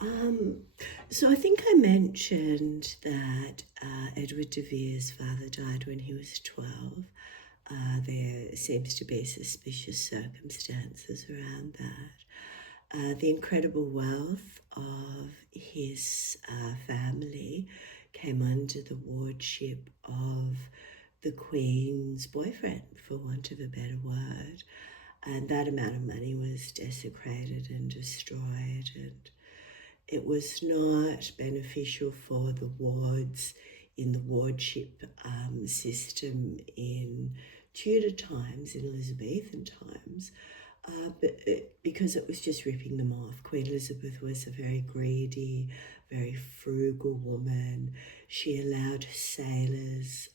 Um, so I think I mentioned that Edward de Vere's father died when he was 12. There seems to be suspicious circumstances around that. The incredible wealth of his family came under the wardship of the Queen's boyfriend, for want of a better word. And that amount of money was desecrated and destroyed, and it was not beneficial for the wards in the wardship system in Tudor times, in Elizabethan times, because it was just ripping them off. Queen Elizabeth was a very greedy, very frugal woman. She allowed sailors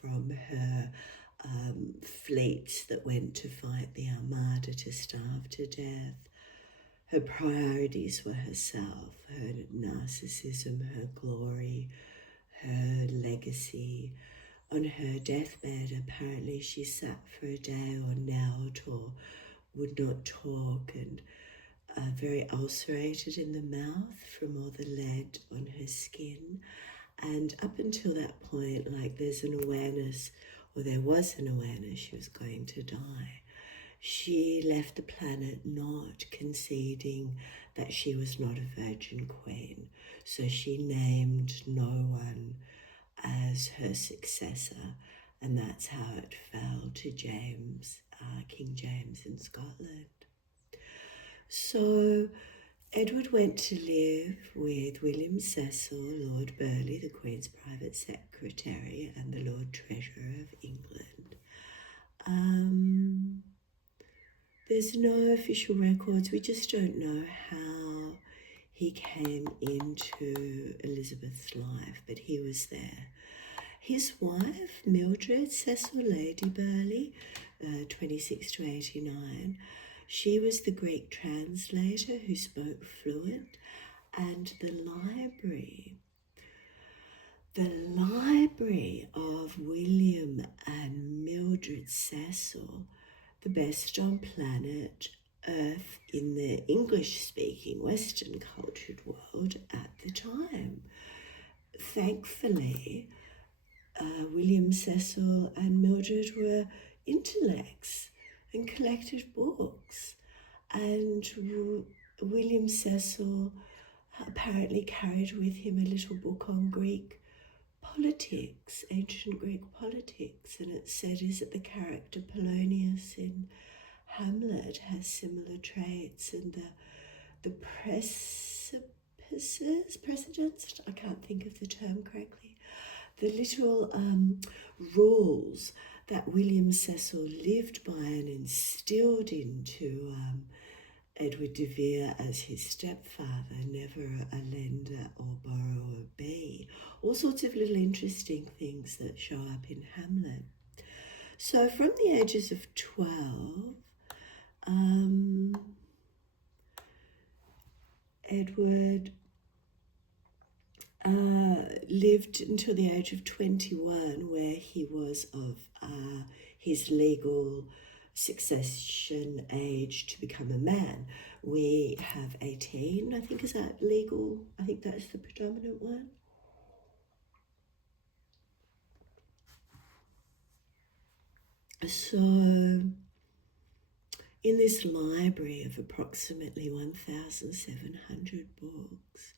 from her fleets that went to fight the Armada to starve to death. Her priorities were herself, her narcissism, her glory, her legacy. On her deathbed, apparently she sat for a day or knelt or would not talk, and very ulcerated in the mouth from all the lead on her skin. And up until that point, like there's an awareness, or there was an awareness she was going to die. She left the planet not conceding that she was not a virgin queen. So she named no one as her successor, and that's how it fell to James, King James in Scotland. So Edward went to live with William Cecil, Lord Burghley, the Queen's private secretary, and the Lord Treasurer of England. There's no official records. We just don't know how he came into Elizabeth's life, but he was there. His wife, Mildred Cecil Lady Burghley, 26 to 89, she was the Greek translator who spoke fluent, and the library of William and Mildred Cecil, the best on planet Earth in the English-speaking Western cultured world at the time. Thankfully, William Cecil and Mildred were intellects and collected books, and William Cecil apparently carried with him a little book on Greek politics, ancient Greek politics, and it said is that the character Polonius in Hamlet has similar traits, and the precedents, I can't think of the term correctly, the little rules that William Cecil lived by and instilled into Edward de Vere as his stepfather, never a lender or borrower be. All sorts of little interesting things that show up in Hamlet. So from the ages of 12, Edward lived until the age of 21, where he was of his legal succession age to become a man. We have 18, I think, is that legal? I think that's the predominant one. So in this library of approximately 1,700 books,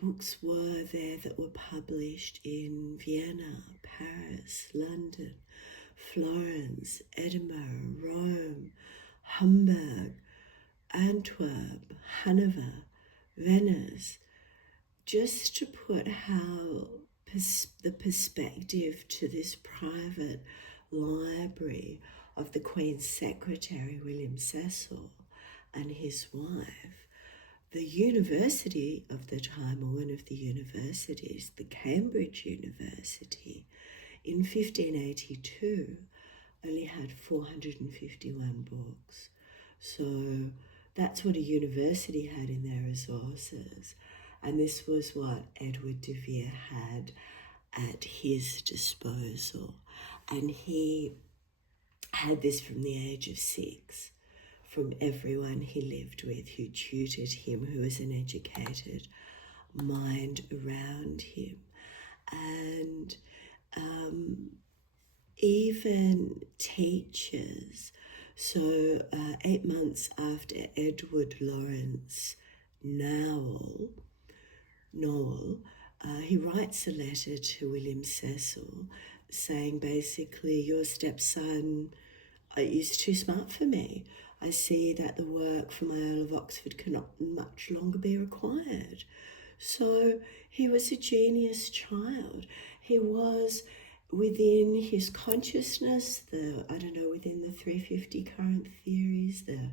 books were there that were published in Vienna, Paris, London, Florence, Edinburgh, Rome, Hamburg, Antwerp, Hanover, Venice, just to put how the perspective to this private library of the Queen's secretary, William Cecil, and his wife. The university of the time, or one of the universities, the Cambridge University, in 1582 only had 451 books. So that's what a university had in their resources. And this was what Edward de Vere had at his disposal. And he had this from the age of 6. from everyone he lived with, who tutored him, who was an educated mind around him. And even teachers. So 8 months after Edward Lawrence Noel, he writes a letter to William Cecil saying basically, your stepson is too smart for me. I see that the work from my Earl of Oxford cannot much longer be required. So he was a genius child. He was within his consciousness, within the 350 current theories, the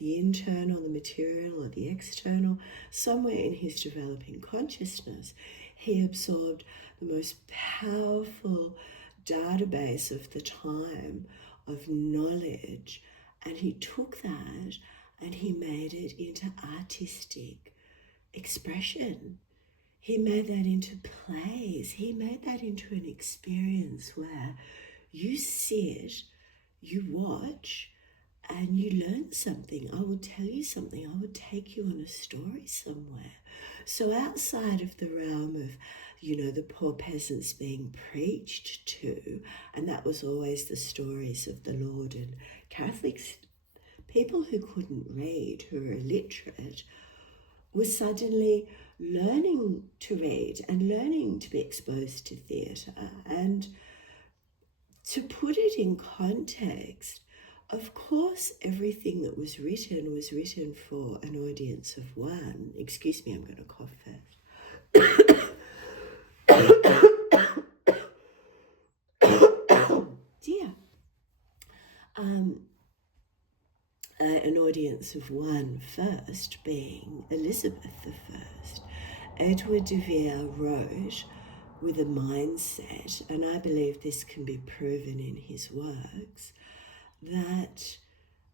internal, the material, or the external, somewhere in his developing consciousness, he absorbed the most powerful database of the time of knowledge, and he took that and he made it into artistic expression. He made that into plays. He made that into an experience where you sit, you watch, and you learn something. I will tell you something. I will take you on a story somewhere. So outside of the realm of, the poor peasants being preached to, and that was always the stories of the Lord and Catholics, people who couldn't read, who were illiterate, were suddenly learning to read and learning to be exposed to theatre. And to put it in context, of course, everything that was written for an audience of one. Excuse me, I'm going to cough first. Dear. An audience of one, first being Elizabeth I. Edward de Vere wrote with a mindset, and I believe this can be proven in his works, that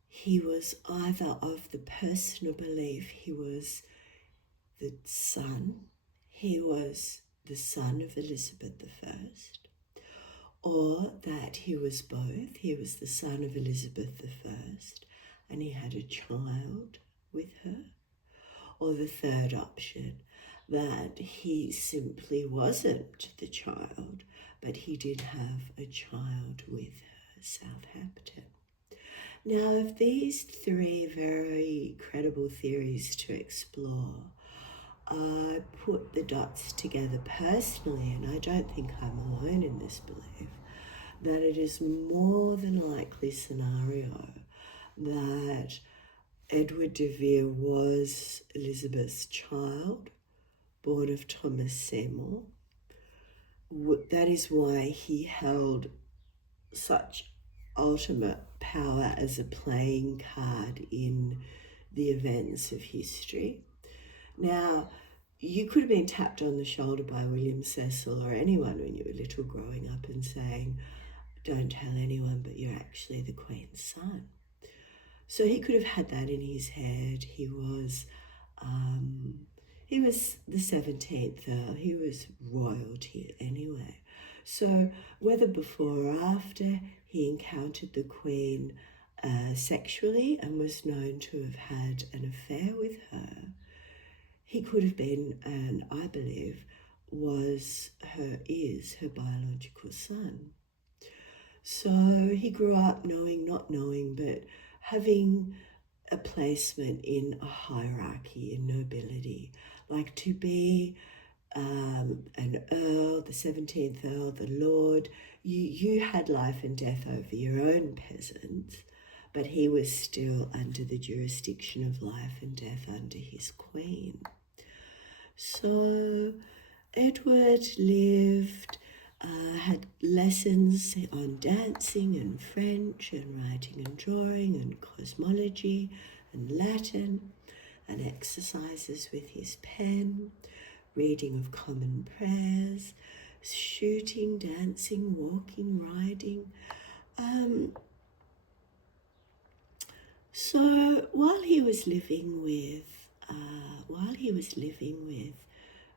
he was either of the personal belief he was the son of Elizabeth I, or that he was both. He was the son of Elizabeth I and he had a child with her. Or the third option, that he simply wasn't the child, but he did have a child with her, Southampton. Now, of these three very credible theories to explore, I put the dots together personally, and I don't think I'm alone in this belief, that it is more than likely scenario that Edward de Vere was Elizabeth's child, born of Thomas Seymour. That is why he held such ultimate power as a playing card in the events of history. Now, you could have been tapped on the shoulder by William Cecil or anyone when you were little growing up and saying, don't tell anyone, but you're actually the Queen's son. So he could have had that in his head. He was the 17th Earl. He was royalty anyway. So whether before or after he encountered the Queen sexually and was known to have had an affair with her, he could have been, and I believe is her biological son. So he grew up knowing, not knowing, but having a placement in a hierarchy, in nobility, like to be an earl, the 17th Earl, the Lord. You had life and death over your own peasants, but he was still under the jurisdiction of life and death under his queen. So Edward lived, had lessons on dancing and French and writing and drawing and cosmology and Latin and exercises with his pen, reading of common prayers, shooting, dancing, walking, riding. So while he was living with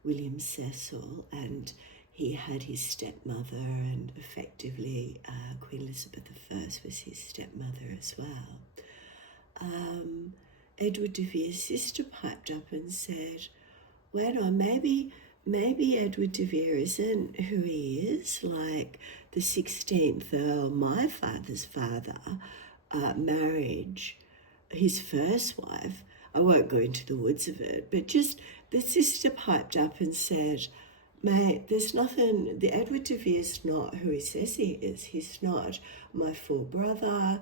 William Cecil, and he had his stepmother, and effectively Queen Elizabeth I was his stepmother as well. Edward de Vere's sister piped up and said, wait on, maybe Edward de Vere isn't who he is. Like the 16th Earl, my father's father, marriage, his first wife, I won't go into the woods of it, but just the sister piped up and said, mate, there's nothing, the Edward de Vere's not who he says he is. He's not my full brother.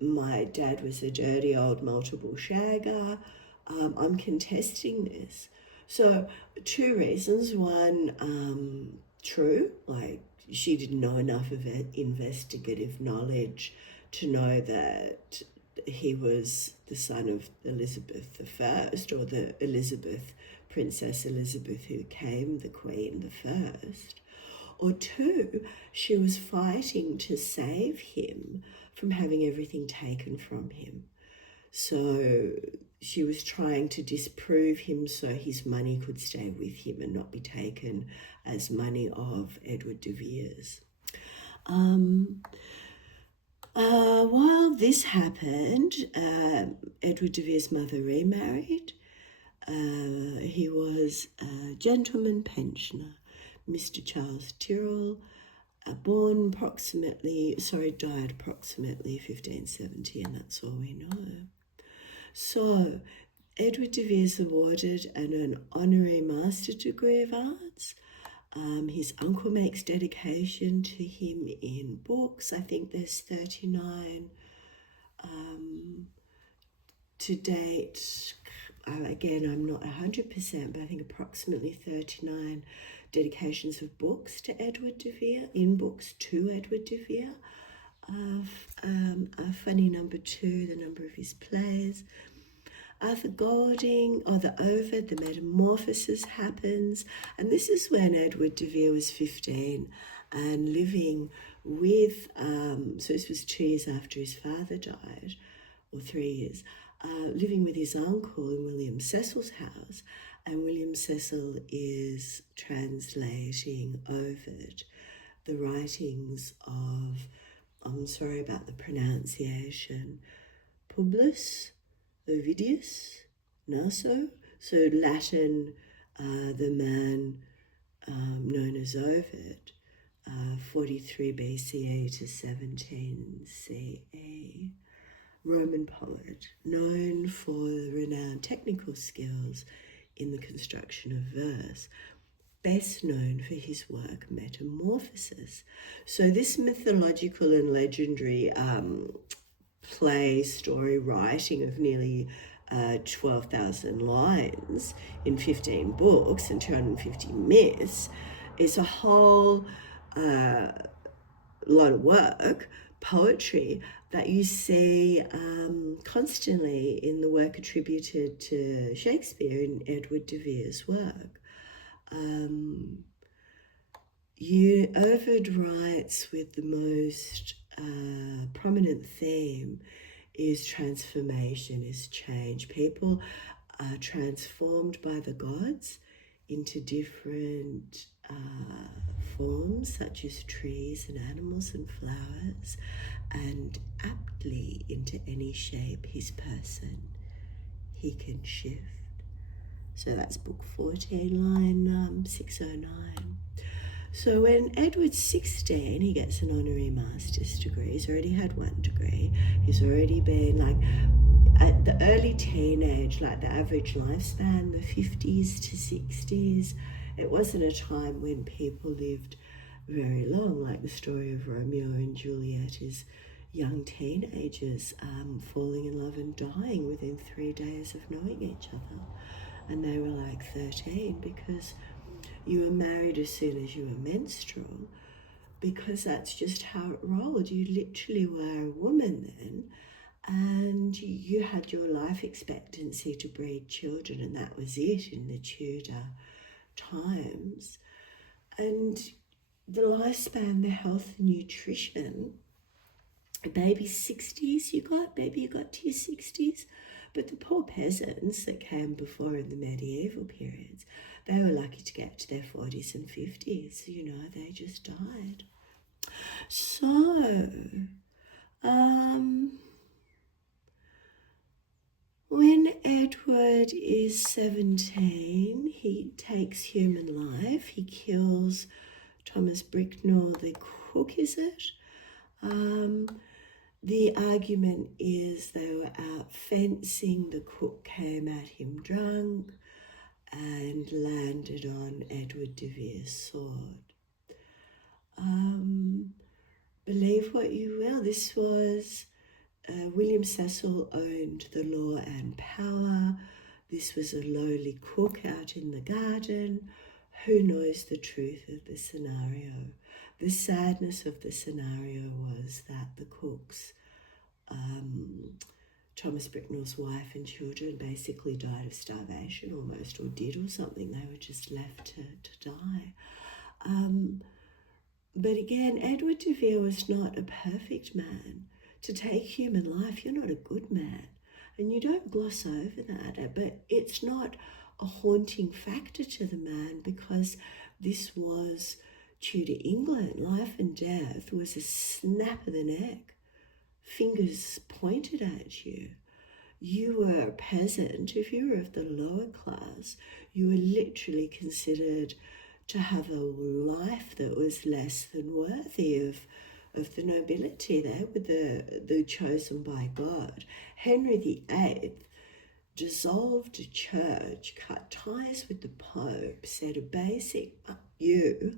My dad was a dirty old multiple shagger. I'm contesting this. So, two reasons. One, true, like she didn't know enough of it, investigative knowledge to know that he was the son of Elizabeth I, or the Princess Elizabeth who became the Queen the First. Or two, she was fighting to save him from having everything taken from him. So she was trying to disprove him so his money could stay with him and not be taken as money of Edward de Vere's. While this happened, Edward de Vere's mother remarried. He was a gentleman pensioner, Mr. Charles Tyrrell, died approximately 1570, and that's all we know. So, Edward de Vere is awarded an honorary Master degree of Arts. His uncle makes dedication to him in books. I think there's 39 to date. Again, I'm not 100%, but I think approximately 39 dedications of books to Edward de Vere, in books to Edward de Vere. Funny number 2, the number of his plays. Arthur Golding, the Ovid, the Metamorphosis happens. And this is when Edward de Vere was 15 and living with, so this was 2 years after his father died, or 3 years, living with his uncle in William Cecil's house. And William Cecil is translating Ovid, the writings of, I'm sorry about the pronunciation, Publius Ovidius Naso, so Latin, the man known as Ovid, 43 BCE to 17 CE, Roman poet, known for renowned technical skills in the construction of verse, best known for his work Metamorphosis. So this mythological and legendary play story writing of nearly 12,000 lines in 15 books and 250 myths is a whole lot of work, poetry, that you see constantly in the work attributed to Shakespeare in Edward de Vere's work. Ovid writes with the most prominent theme is transformation, is change. People are transformed by the gods into different forms, such as trees and animals and flowers, and aptly into any shape his person he can shift. So that's book 14, line 609. So when Edward's 16, he gets an honorary master's degree. He's already had 1 degree. He's already been at the early teenage, like the average lifespan, the 50s to 60s. It wasn't a time when people lived very long, like the story of Romeo and Juliet is young teenagers falling in love and dying within 3 days of knowing each other. And they were like 13 because you were married as soon as you were menstrual, because that's just how it rolled. You literally were a woman then, and you had your life expectancy to breed children, and that was it in the Tudor times. And the lifespan, the health and nutrition, maybe 60s you got to your 60s. But the poor peasants that came before in the medieval periods, they were lucky to get to their 40s and 50s. They just died. So, When Edward is 17, he takes human life. He kills Thomas Bricknell, the cook, is it? The argument is they were out fencing. The cook came at him drunk and landed on Edward de Vere's sword. Believe what you will, this was William Cecil owned the law and power. This was a lowly cook out in the garden. Who knows the truth of the scenario? The sadness of the scenario was that the cooks, Thomas Bricknell's wife and children, basically died of starvation almost, or did, or something. They were just left to die. But again, Edward de Vere was not a perfect man. To take human life, you're not a good man. And you don't gloss over that, but it's not a haunting factor to the man, because this was Tudor England. Life and death was a snap of the neck, fingers pointed at you. You were a peasant. If you were of the lower class, you were literally considered to have a life that was less than worthy of the nobility there, with the chosen by God. Henry VIII dissolved a church, cut ties with the Pope, said a basic, you,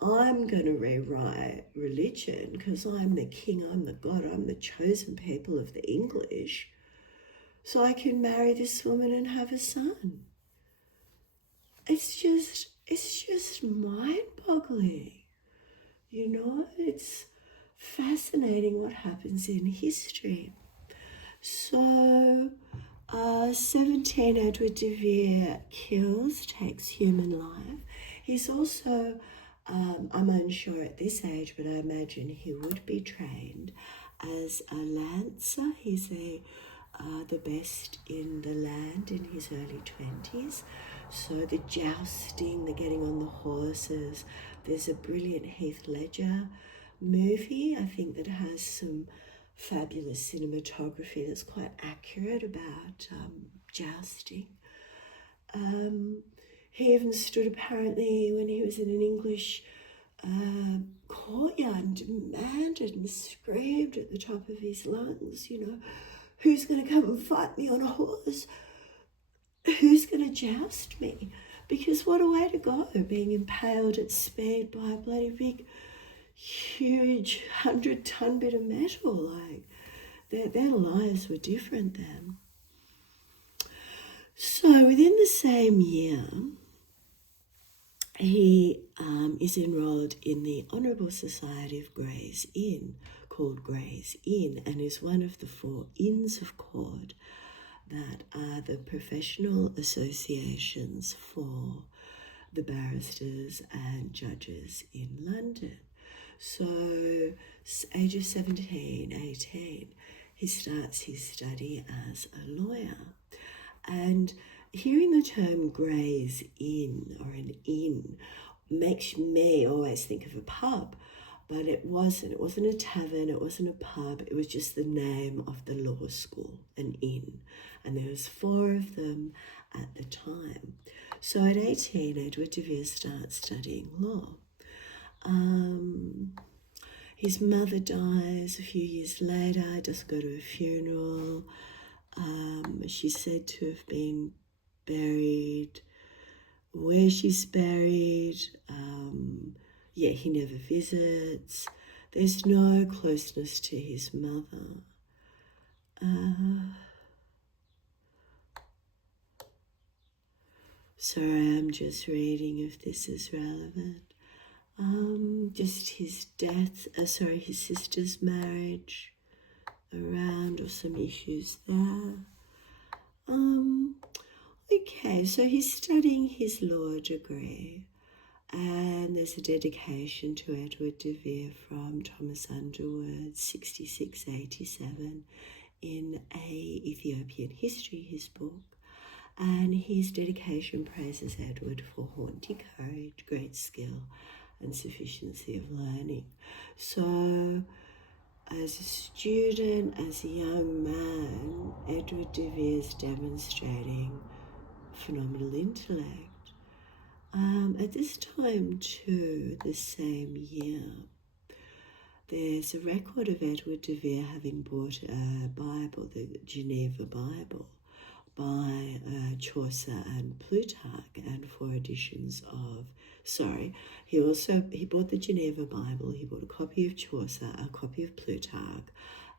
I'm going to rewrite religion because I'm the king, I'm the God, I'm the chosen people of the English, so I can marry this woman and have a son. It's just mind-boggling. You know, it's fascinating what happens in history. So, 17, Edward de Vere takes human life. He's also, I'm unsure at this age, but I imagine he would be trained as a lancer. He's the best in the land in his early 20s. So the jousting, the getting on the horses. There's a brilliant Heath Ledger movie, I think, that has some fabulous cinematography that's quite accurate about jousting. He even stood apparently when he was in an English courtyard and demanded and screamed at the top of his lungs, you know, who's going to come and fight me on a horse? Who's going to joust me? Because what a way to go, being impaled at speed by a bloody big, huge 100-ton bit of metal. Like, their lives were different then. So within the same year, he is enrolled in the Honourable Society of Gray's Inn, called Gray's Inn, and is one of the 4 Inns of Court that are the professional associations for the barristers and judges in London. So, age of 17, 18, he starts his study as a lawyer. And hearing the term Gray's Inn, or an inn, makes me always think of a pub. But it wasn't a tavern, it wasn't a pub, it was just the name of the law school, an inn. And there was 4 of them at the time. So at 18, Edward de Vere starts studying law. His mother dies a few years later, doesn't go to a funeral. She's said to have been buried where she's buried. He never visits. There's no closeness to his mother. Sorry, I'm just reading if this is relevant. Just his death, his sister's marriage around, or some issues there. Okay, so he's studying his law degree, and there's a dedication to Edward de Vere from Thomas Underwood, 6687, in A Ethiopian History, his book. And his dedication praises Edward for haughty courage, great skill, and sufficiency of learning. So As a student, as a young man, Edward de Vere is demonstrating phenomenal intellect. At this time too, the same year, there's a record of Edward de Vere having bought a Bible, the Geneva Bible, by Chaucer and Plutarch, and 4 editions of, he bought the Geneva Bible, he bought a copy of Chaucer, a copy of Plutarch,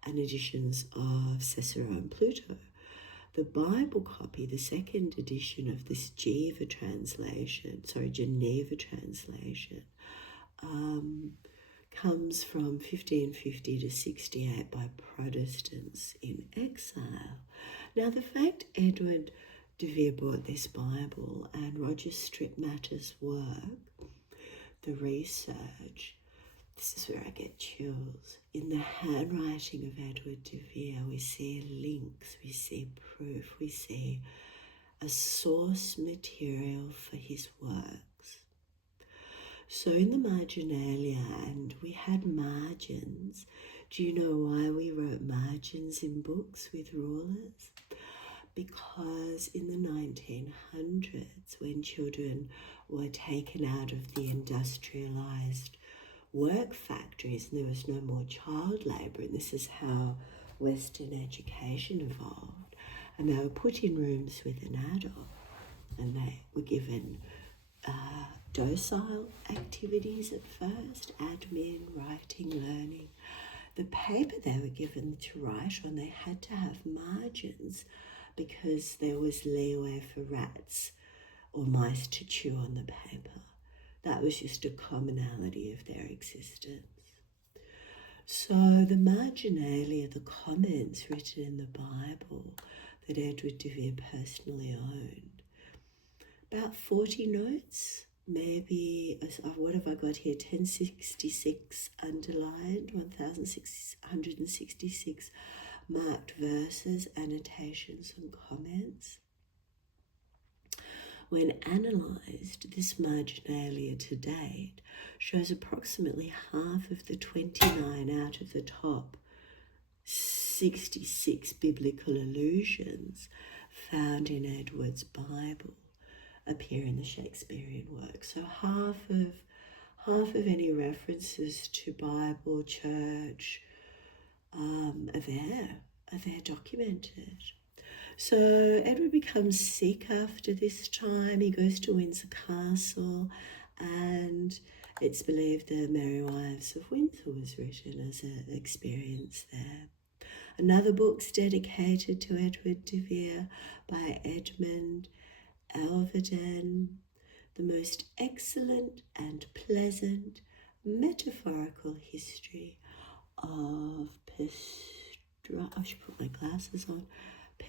and editions of Cicero and Plato. The Bible copy, the 2nd edition of this Geneva translation, comes from 1550 to 68 by Protestants in exile. Now, the fact Edward de Vere bought this Bible and Roger Strickmatter's work, the research, this is where I get chills. In the handwriting of Edward de Vere, we see links, we see proof, we see a source material for his works. So in the marginalia, and we had margins. Do you know why we wrote margins in books with rulers? Because in the 1900s, when children were taken out of the industrialized work factories and there was no more child labour, and this is how Western education evolved, and they were put in rooms with an adult and they were given docile activities at first, admin, writing, learning. The paper they were given to write on, they had to have margins because there was leeway for rats or mice to chew on the paper. That was just a commonality of their existence. So the marginalia, the comments written in the Bible that Edward de Vere personally owned, about 40 notes, maybe, what have I got here, 1066 underlined, 1666 marked verses, annotations and comments. When analysed, this marginalia to date shows approximately half of the 29 out of the top 66 biblical allusions found in Edward's Bible appear in the Shakespearean work. So half of any references to Bible, church, are there documented. So Edward becomes sick after this time. He goes to Windsor Castle, and it's believed the Merry Wives of Windsor was written as an experience there. Another book's dedicated to Edward de Vere by Edmund Elverdon, the most excellent and pleasant metaphorical history of I should put my glasses on. I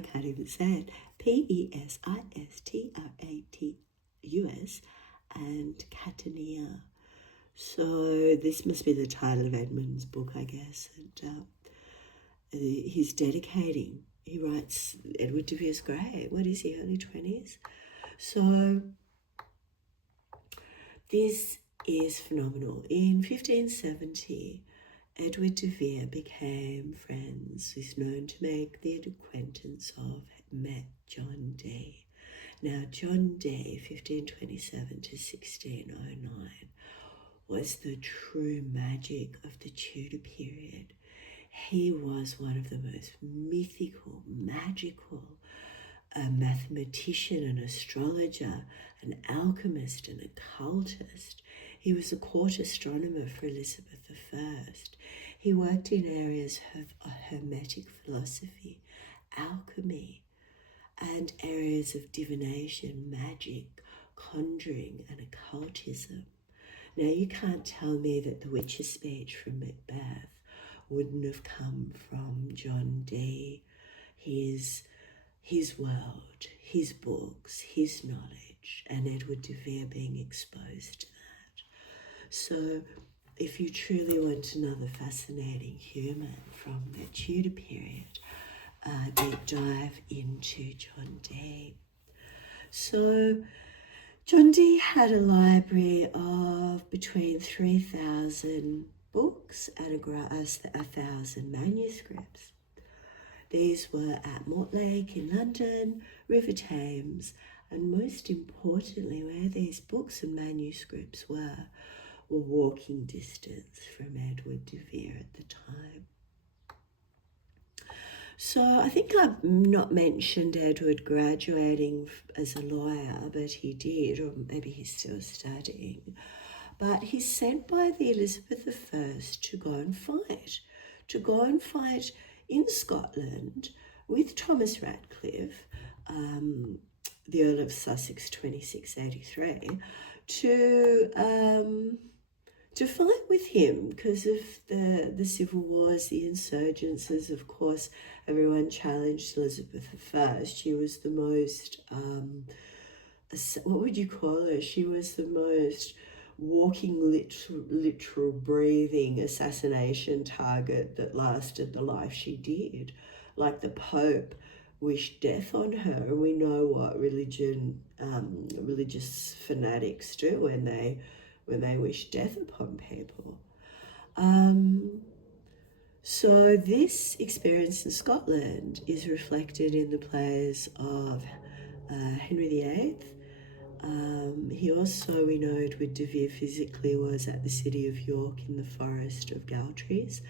can't even say it. Pesistratus and Catania. So this must be the title of Edmund's book, I guess. And he's dedicating. He writes, Edward de Vere's great. What is he, early 20s? So this is phenomenal. In 1570, Edward de Vere became friends, is known to make the acquaintance of, met John Dee. Now, John Dee, 1527 to 1609, was the true magic of the Tudor period. He was one of the most mythical, magical, a mathematician, an astrologer, an alchemist, an occultist. He was a court astronomer for Elizabeth I. He worked in areas of Hermetic philosophy, alchemy, and areas of divination, magic, conjuring, and occultism. Now, you can't tell me that the witch's speech from Macbeth wouldn't have come from John Dee, his world, his books, his knowledge, and Edward de Vere being exposed to that. So if you truly want another fascinating human from the Tudor period, deep dive into John Dee. So John Dee had a library of between 3,000 books and 1,000 manuscripts. These were at Mortlake in London, River Thames, and most importantly, where these books and manuscripts were walking distance from Edward de Vere at the time. So I think I've not mentioned Edward graduating as a lawyer, but he did, or maybe he's still studying. But he's sent by the Elizabeth I to go and fight in Scotland with Thomas Ratcliffe, the Earl of Sussex, 2683, to fight with him because of the civil wars, the insurgencies. Of course, everyone challenged Elizabeth I. She was the most, what would you call her? She was the most walking, literal breathing assassination target that lasted the life she did. Like the Pope wished death on her, and we know what religious fanatics do when they wish death upon people. So this experience in Scotland is reflected in the plays of Henry VIII. He also, we know, Edward de Vere physically was at the city of York in the Forest of Galtres,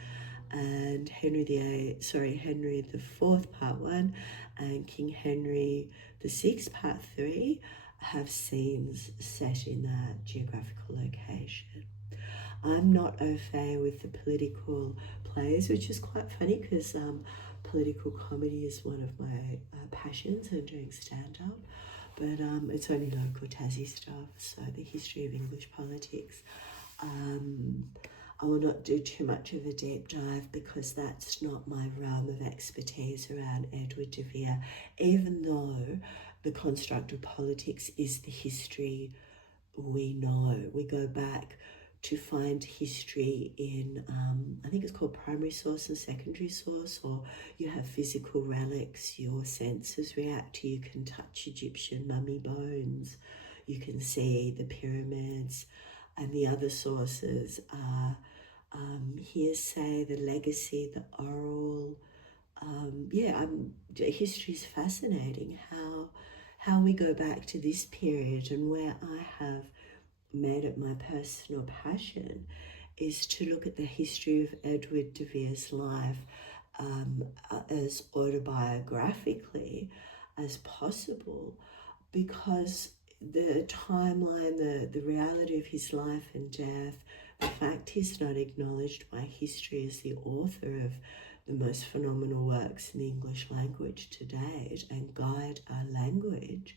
and Henry the Fourth Part 1 and King Henry the Sixth Part 3 have scenes set in that geographical location. I'm not au fait with the political plays, which is quite funny because political comedy is one of my passions and doing stand-up, but it's only local Tassie stuff, so the history of English politics. I will not do too much of a deep dive because that's not my realm of expertise around Edward de Vere, even though the construct of politics is the history we know. We go back to find history in, I think it's called primary source and secondary source, or you have physical relics, your senses react to, you can touch Egyptian mummy bones, you can see the pyramids, and the other sources are hearsay, the legacy, the oral. History is fascinating, how we go back to this period, and where I have made it my personal passion is to look at the history of Edward de Vere's life as autobiographically as possible, because the timeline, the reality of his life and death, the fact he's not acknowledged by history as the author of the most phenomenal works in the English language to date and guide our language,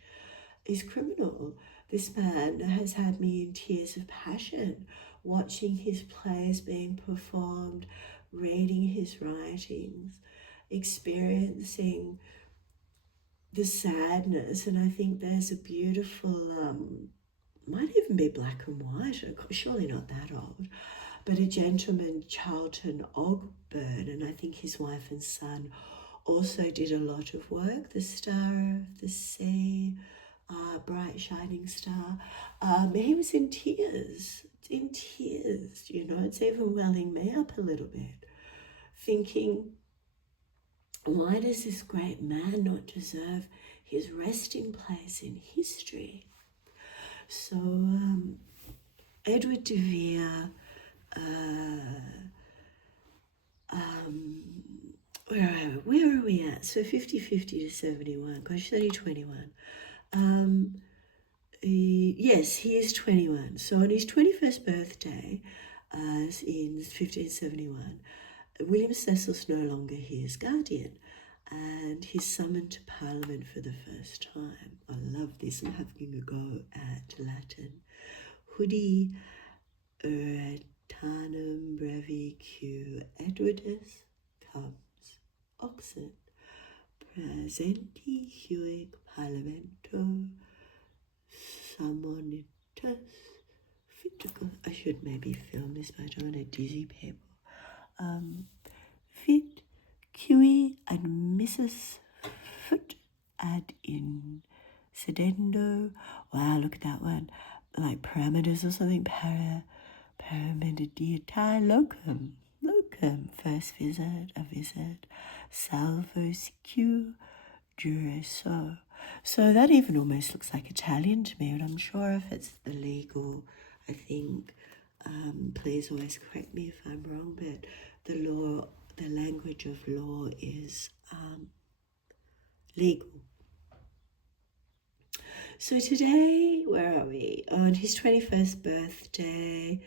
is criminal. This man has had me in tears of passion, watching his plays being performed, reading his writings, experiencing the sadness. And I think there's a beautiful, might even be black and white, surely not that old, but a gentleman, Charlton Ogburn, and I think his wife and son also did a lot of work, The Star of the Sea, Bright Shining Star. He was in tears, you know, it's even welling me up a little bit, thinking, why does this great man not deserve his resting place in history? So Edward de Vere, where are we at? So 50-50 to 71, gosh, 30-21. Yes, he is 21. So on his 21st birthday, in 1571, William Cecil's no longer his guardian, and he's summoned to Parliament for the first time. I love this. I'm having a go at Latin. Hudi urtanum brevi Q Edwardus comes oxen presenti huic Parlamento Sammonitus Fiticus. I should maybe film this, but I don't want to dizzy people. Fit Q and Mrs. Foot ad in sedendo Wow, look at that one. Like parameters or something. Parameditai locum. Locum. First visit, a visit. Salvo secure. Jure so. So that even almost looks like Italian to me, and I'm sure if it's the legal, I think, please always correct me if I'm wrong, but the language of law is legal. So today, where are we? On his 21st birthday,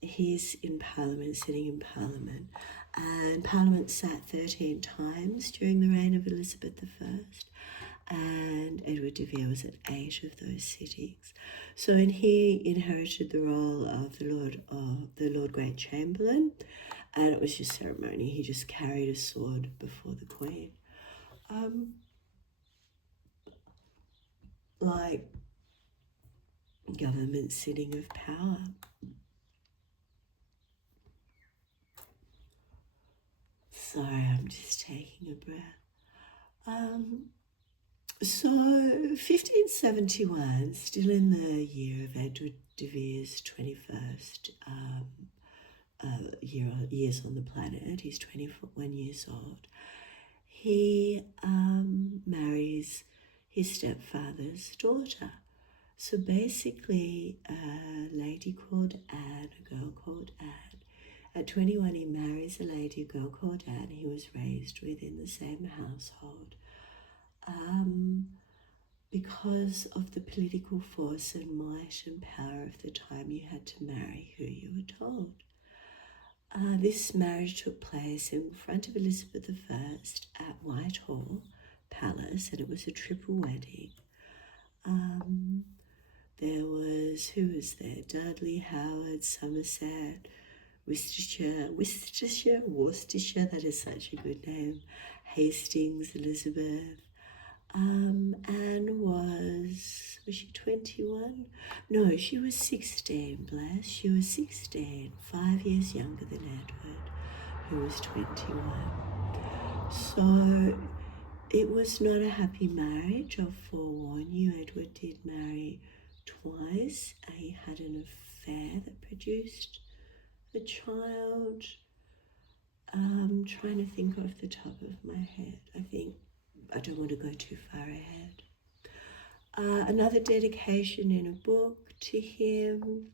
he's in Parliament, sitting in Parliament. And Parliament sat 13 times during the reign of Elizabeth I. And Edward de Vere was at 8 of those sittings. So he inherited the role of the Lord Great Chamberlain, and it was just ceremony. He just carried a sword before the Queen. Like government sitting of power. Sorry, I'm just taking a breath. So 1571, still in the year of Edward de Vere's 21st years on the planet, he's 21 years old, he marries his stepfather's daughter. So basically, a lady called Anne, a girl called Anne. At 21, he marries a lady, a girl called Anne. He was raised within the same household. Because of the political force and might and power of the time, you had to marry who you were told. This marriage took place in front of Elizabeth I at Whitehall Palace, and it was a triple wedding. There was, who was there? Dudley, Howard, Somerset, Worcestershire, that is such a good name, Hastings, Elizabeth. Anne was she 21? No, she was 16, bless. She was 16, 5 years younger than Edward, who was 21. So it was not a happy marriage, I'll forewarn you. Edward did marry twice. He had an affair that produced a child. I'm trying to think off the top of my head. I don't want to go too far ahead. Another dedication in a book to him.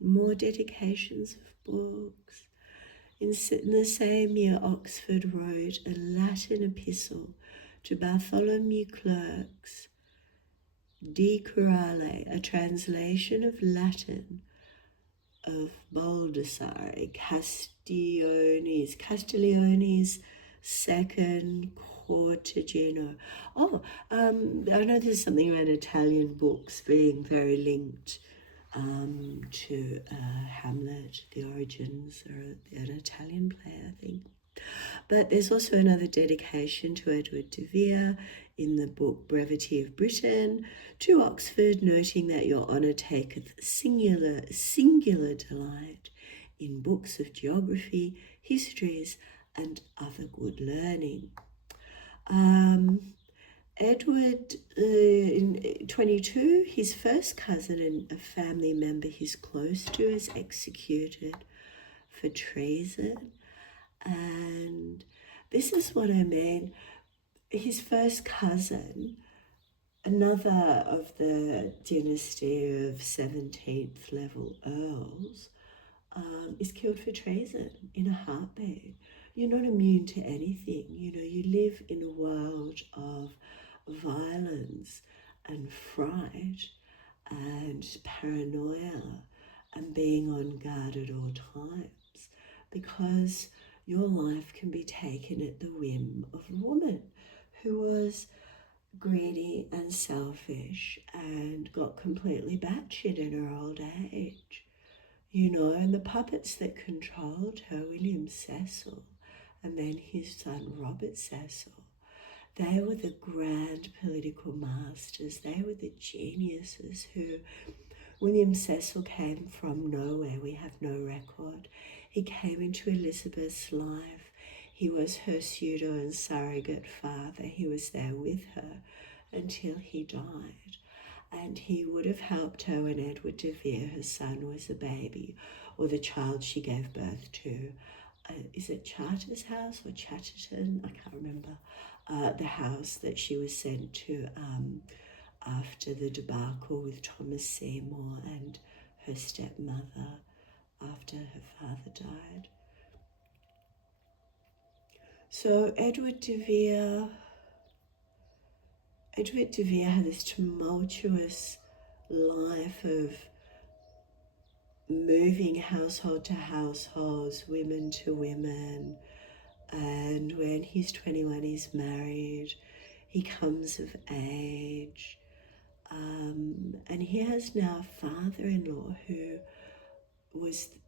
More dedications of books. In the same year, Oxford wrote a Latin epistle to Bartholomew Clerk's De Chorale, a translation of Latin of Baldassare Castiglione's second Quartagino. I know there's something about Italian books being very linked to Hamlet. The origins are an Italian play, I think. But there's also another dedication to Edward de Vere in the book Brevity of Britain to Oxford, noting that your honour taketh singular delight in books of geography, histories, and other good learning. Edward, in 22, his first cousin and a family member he's close to is executed for treason. And this is what I mean. His first cousin, another of the dynasty of 17th level earls, is killed for treason in a heartbeat. You're not immune to anything. You live in a world of violence and fright and paranoia and being on guard at all times, because your life can be taken at the whim of a woman who was greedy and selfish and got completely batshit in her old age. And the puppets that controlled her, William Cecil, and then his son Robert Cecil, they were the grand political masters. They were the geniuses who, William Cecil came from nowhere. We have no record. He came into Elizabeth's life He was her pseudo and surrogate father. He was there with her until he died. And he would have helped her when Edward de Vere, her son, was a baby, or the child she gave birth to. Is it Charterhouse or Chatterton? I can't remember. The house that she was sent to after the debacle with Thomas Seymour and her stepmother after her father died. So Edward de Vere had this tumultuous life of moving household to households, women to women, and when he's 21 he's married, he comes of age, and he has now a father-in-law who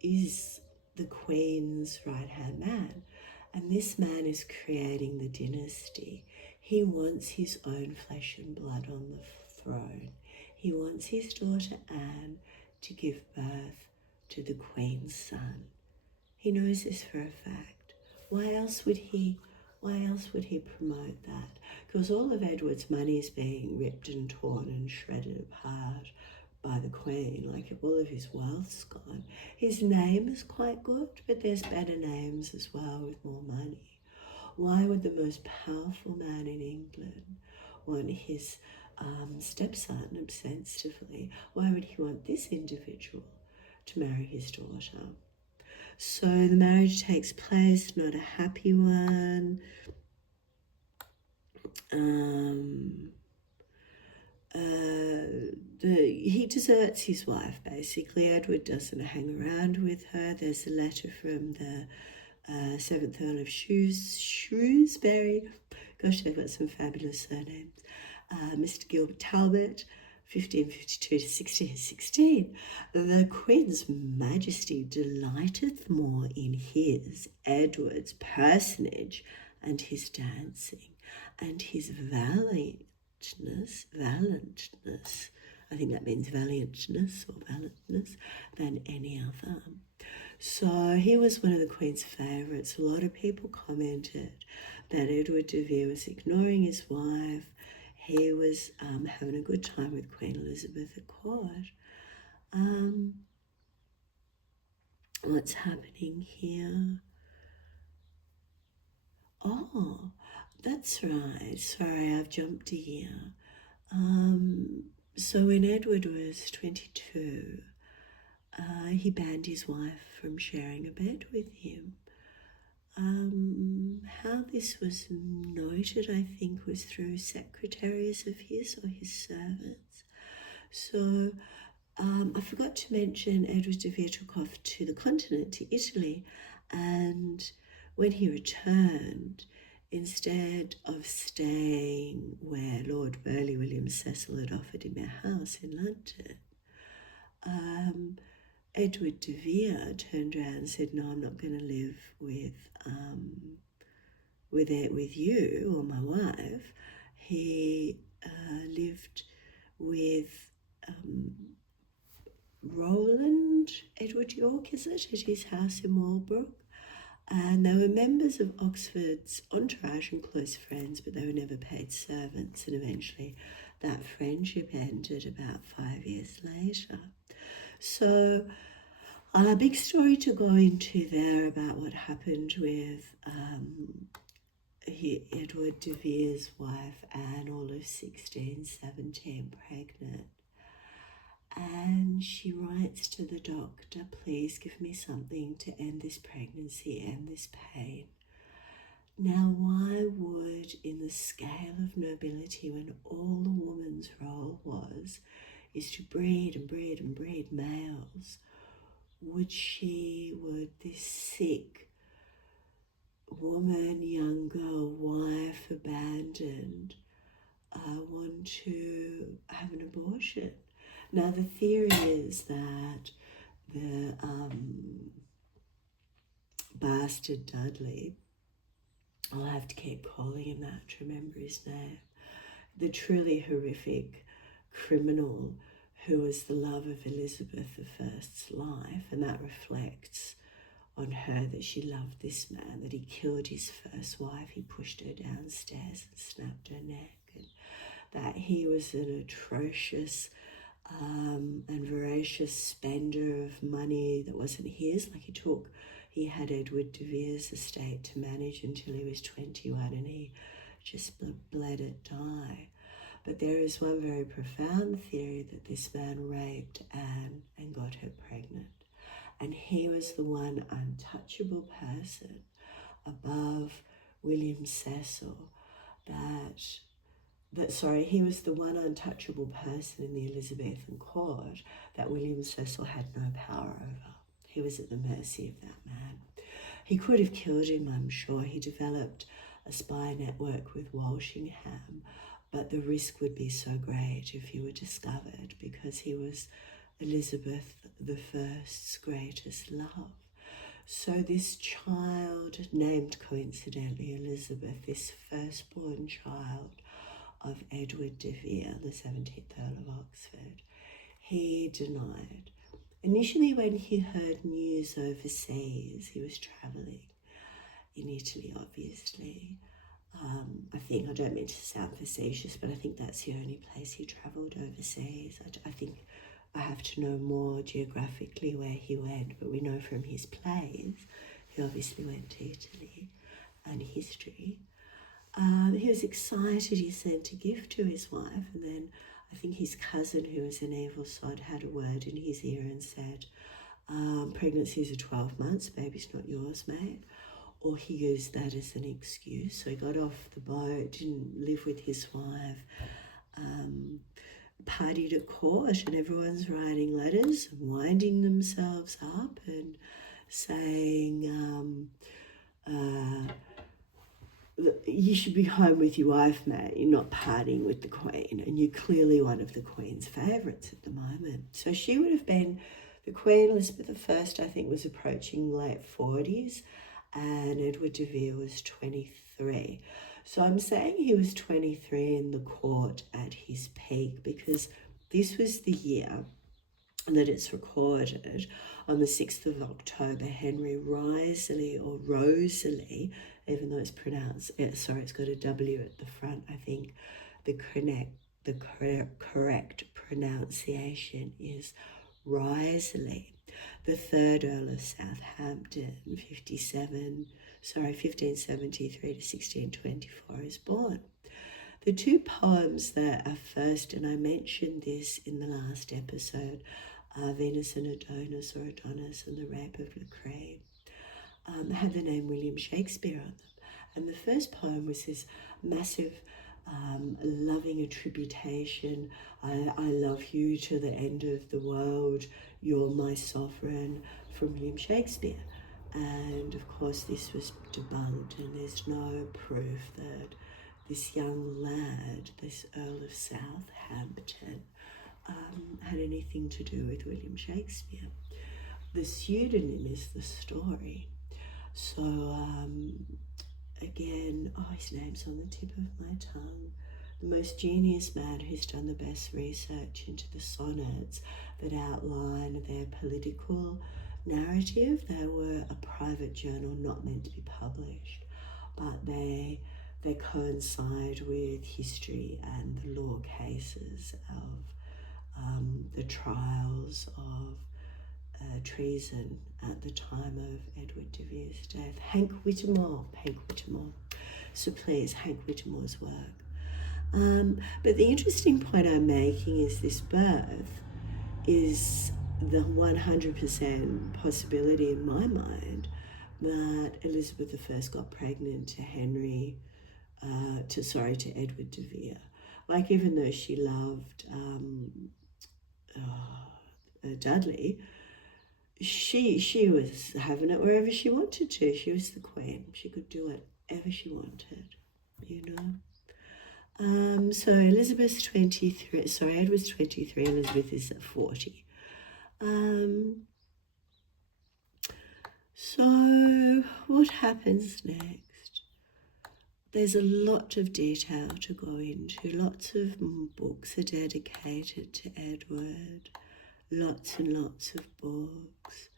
is the Queen's right-hand man, and this man is creating the dynasty. He wants his own flesh and blood on the throne. He wants his daughter Anne to give birth to the Queen's son. He knows this for a fact. Why else would he promote that? Because all of Edward's money is being ripped and torn and shredded apart by the Queen, like all of his wealth's gone. His name is quite good, but there's better names as well with more money. Why would the most powerful man in England want his stepson ostensibly? Why would he want this individual to marry his daughter? So the marriage takes place, not a happy one. He deserts his wife, basically. Edward doesn't hang around with her. There's a letter from the 7th Earl of Shrewsbury. Gosh, they've got some fabulous surnames. Mr. Gilbert Talbot, 1552 to 1616. The Queen's Majesty delighteth more in his, Edward's, personage and his dancing and his valiantness, I think that means valiantness or valiantness, than any other. So he was one of the Queen's favourites. A lot of people commented that Edward de Vere was ignoring his wife. He was having a good time with Queen Elizabeth at court. What's happening here? Oh, that's right. Sorry, I've jumped a year. So when Edward was 22, he banned his wife from sharing a bed with him. How this was noted, I think, was through secretaries of his or his servants. So I forgot to mention Edward de Vere took off to the continent, to Italy, and when he returned, instead of staying where Lord Burleigh William Cecil had offered him a house in London, Edward de Vere turned around and said, "No, I'm not going to live with you or my wife." He lived with Roland Edward York, is it, at his house in Marlborough. And they were members of Oxford's entourage and close friends, but they were never paid servants, and eventually that friendship ended about 5 years later. So a big story to go into there about what happened with Edward de Vere's wife, Anne, all of 16, 17, pregnant. And she writes to the doctor, "Please give me something to end this pregnancy and this pain." Now, why would, in the scale of nobility, when all the woman's role is to breed and breed and breed males, would this sick woman, young girl, wife, abandoned, want to have an abortion? Now, the theory is that the bastard Dudley, I'll have to keep calling him that to remember his name, the truly horrific criminal who was the love of Elizabeth I's life, and that reflects on her that she loved this man, that he killed his first wife, he pushed her downstairs and snapped her neck, and that he was an atrocious and voracious spender of money that wasn't his. Like he had Edward de Vere's estate to manage until he was 21, and he just bled it die. But there is one very profound theory that this man raped Anne and got her pregnant. And he was the one untouchable person above William Cecil he was the one untouchable person in the Elizabethan court that William Cecil had no power over. He was at the mercy of that man. He could have killed him, I'm sure. He developed a spy network with Walsingham, but the risk would be so great if he were discovered, because he was Elizabeth I's greatest love. So this child, named coincidentally Elizabeth, this firstborn child of Edward de Vere, the 17th Earl of Oxford, he denied. Initially, when he heard news overseas, he was travelling in Italy, obviously. I don't mean to sound facetious, but I think that's the only place he travelled overseas. I think I have to know more geographically where he went, but we know from his plays, he obviously went to Italy and history. He was excited. He sent a gift to his wife, and then I think his cousin, who was an evil sod, had a word in his ear and said, pregnancies are 12 months, baby's not yours, mate. Or he used that as an excuse. So he got off the boat, didn't live with his wife, partied at court, and everyone's writing letters and winding themselves up and saying, you should be home with your wife, mate. You're not partying with the Queen, and you're clearly one of the Queen's favourites at the moment. So she would have been, the Queen Elizabeth I, I think, was approaching late 40s, and Edward de Vere was 23. So I'm saying he was 23 in the court at his peak, because this was the year that it's recorded. On the 6th of October, Henry Wriothesley, or Rosalie, even though it's pronounced, it's got a W at the front, I think the correct pronunciation is Wriothesley, the third Earl of Southampton, 1573 to 1624, is born. The two poems that are first, and I mentioned this in the last episode, are Venus and Adonis, or Adonis and the Rape of Lucrece, had the name William Shakespeare on them. And the first poem was this massive loving attribution. I love you to the end of the world, you're my sovereign, from William Shakespeare. And of course this was debunked, and there's no proof that this young lad, this Earl of Southampton, had anything to do with William Shakespeare. The pseudonym is the story. So again, his name's on the tip of my tongue. The most genius man who's done the best research into the sonnets that outline their political narrative. They were a private journal, not meant to be published, but they coincide with history and the law cases of the trials of treason at the time of Edward de Vere's death. Hank Whittemore. So please, Hank Whittemore's work. But the interesting point I'm making is this birth is the 100% possibility in my mind that Elizabeth I got pregnant to Edward de Vere. Like, even though she loved Dudley, she was having it wherever she wanted to. She was the Queen. She could do whatever she wanted, So Edward's 23, Elizabeth is at 40. So what happens next? There's a lot of detail to go into. Lots of books are dedicated to Edward. Lots and lots of books.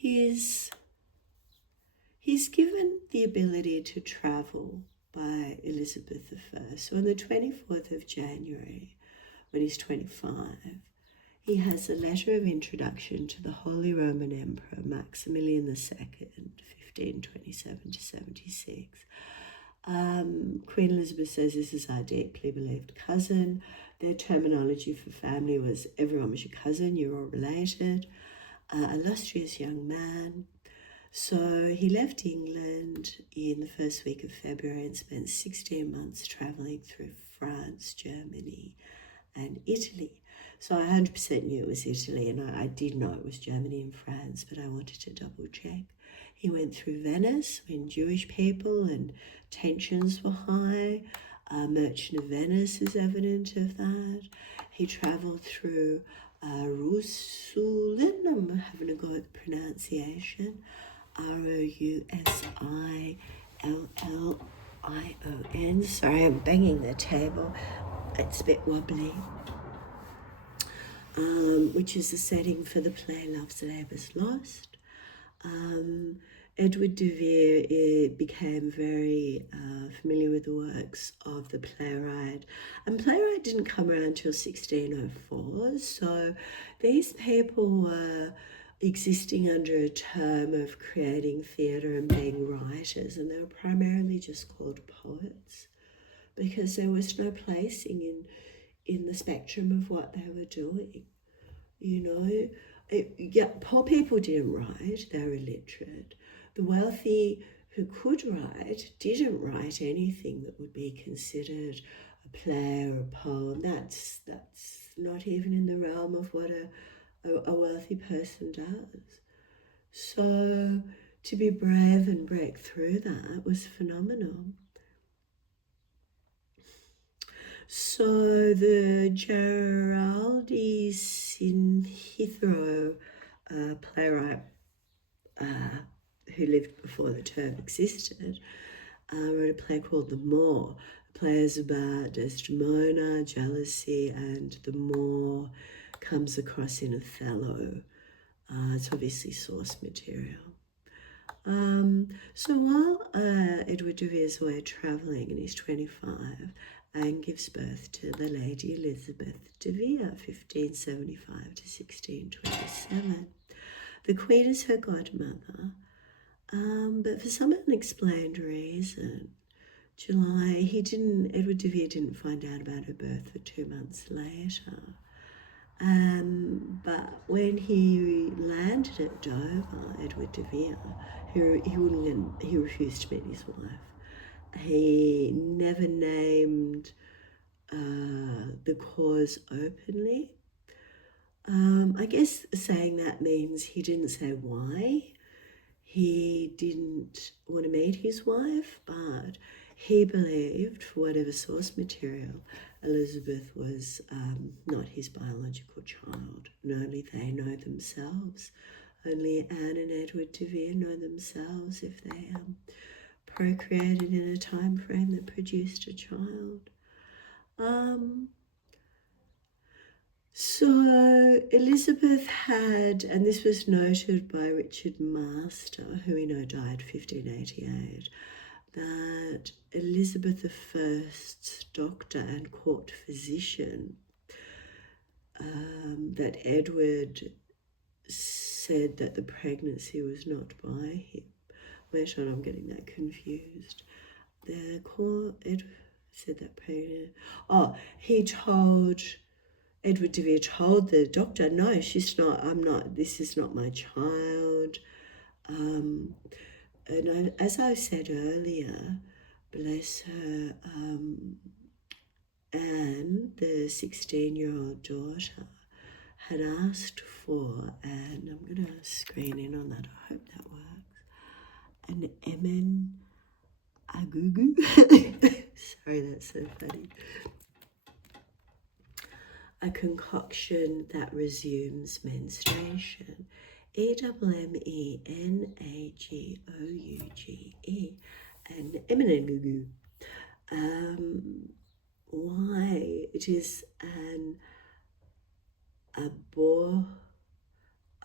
he's given the ability to travel by Elizabeth I. So on the 24th of January, when he's 25, he has a letter of introduction to the Holy Roman Emperor Maximilian II, 1527 to 76. Queen Elizabeth says, this is our deeply beloved cousin. Their terminology for family was everyone was your cousin, you're all related. Illustrious young man. So he left England in the first week of February and spent 16 months travelling through France, Germany, and Italy. So I 100% knew it was Italy, and I did know it was Germany and France, but I wanted to double check. He went through Venice when Jewish people and tensions were high. Merchant of Venice is evident of that. He travelled through Rusulin, I'm having a go at the pronunciation, Rousillion. Sorry, I'm banging the table. It's a bit wobbly. Which is the setting for the play Love's Labour's Lost. Edward de Vere became very familiar with the works of the playwright. And playwright didn't come around till 1604, so these people were existing under a term of creating theatre and being writers, and they were primarily just called poets because there was no placing in the spectrum of what they were doing. You know, poor people didn't write, they were illiterate. The wealthy who could write didn't write anything that would be considered a play or a poem. That's not even in the realm of what a wealthy person does. So to be brave and break through that was phenomenal. So the Geraldine Sinithro playwright who lived before the term existed wrote a play called The Moor. The play is about Desdemona, jealousy, and the Moor comes across in Othello. It's obviously source material. So while Edward de Vere is away travelling and he's 25, Anne gives birth to the Lady Elizabeth de Vere, 1575 to 1627. The Queen is her godmother, but for some unexplained reason, Edward de Vere didn't find out about her birth for 2 months later. But when he landed at Dover, Edward de Vere, he refused to meet his wife. He never named the cause openly. I guess saying that means he didn't say why. He didn't want to meet his wife, but he believed, for whatever source material, Elizabeth was not his biological child, and only they know themselves. Only Anne and Edward de Vere know themselves if they procreated in a time frame that produced a child. So Elizabeth had, and this was noted by Richard Master, who we know died 1588, that Elizabeth I's doctor and court physician, that Edward said that the pregnancy was not by him. Wait on, I'm getting that confused. The court, Edward said that pregnant. Oh, Edward de Vere told the doctor, no, this is not my child. And as I said earlier, bless her, Anne, the 16-year-old daughter, had asked for, and I'm going to screen in on that, I hope that works, an Emen Agugu. Sorry, that's so funny. A concoction that resumes menstruation. EMMENAGOUGE, and Emenagugu. Why? It is an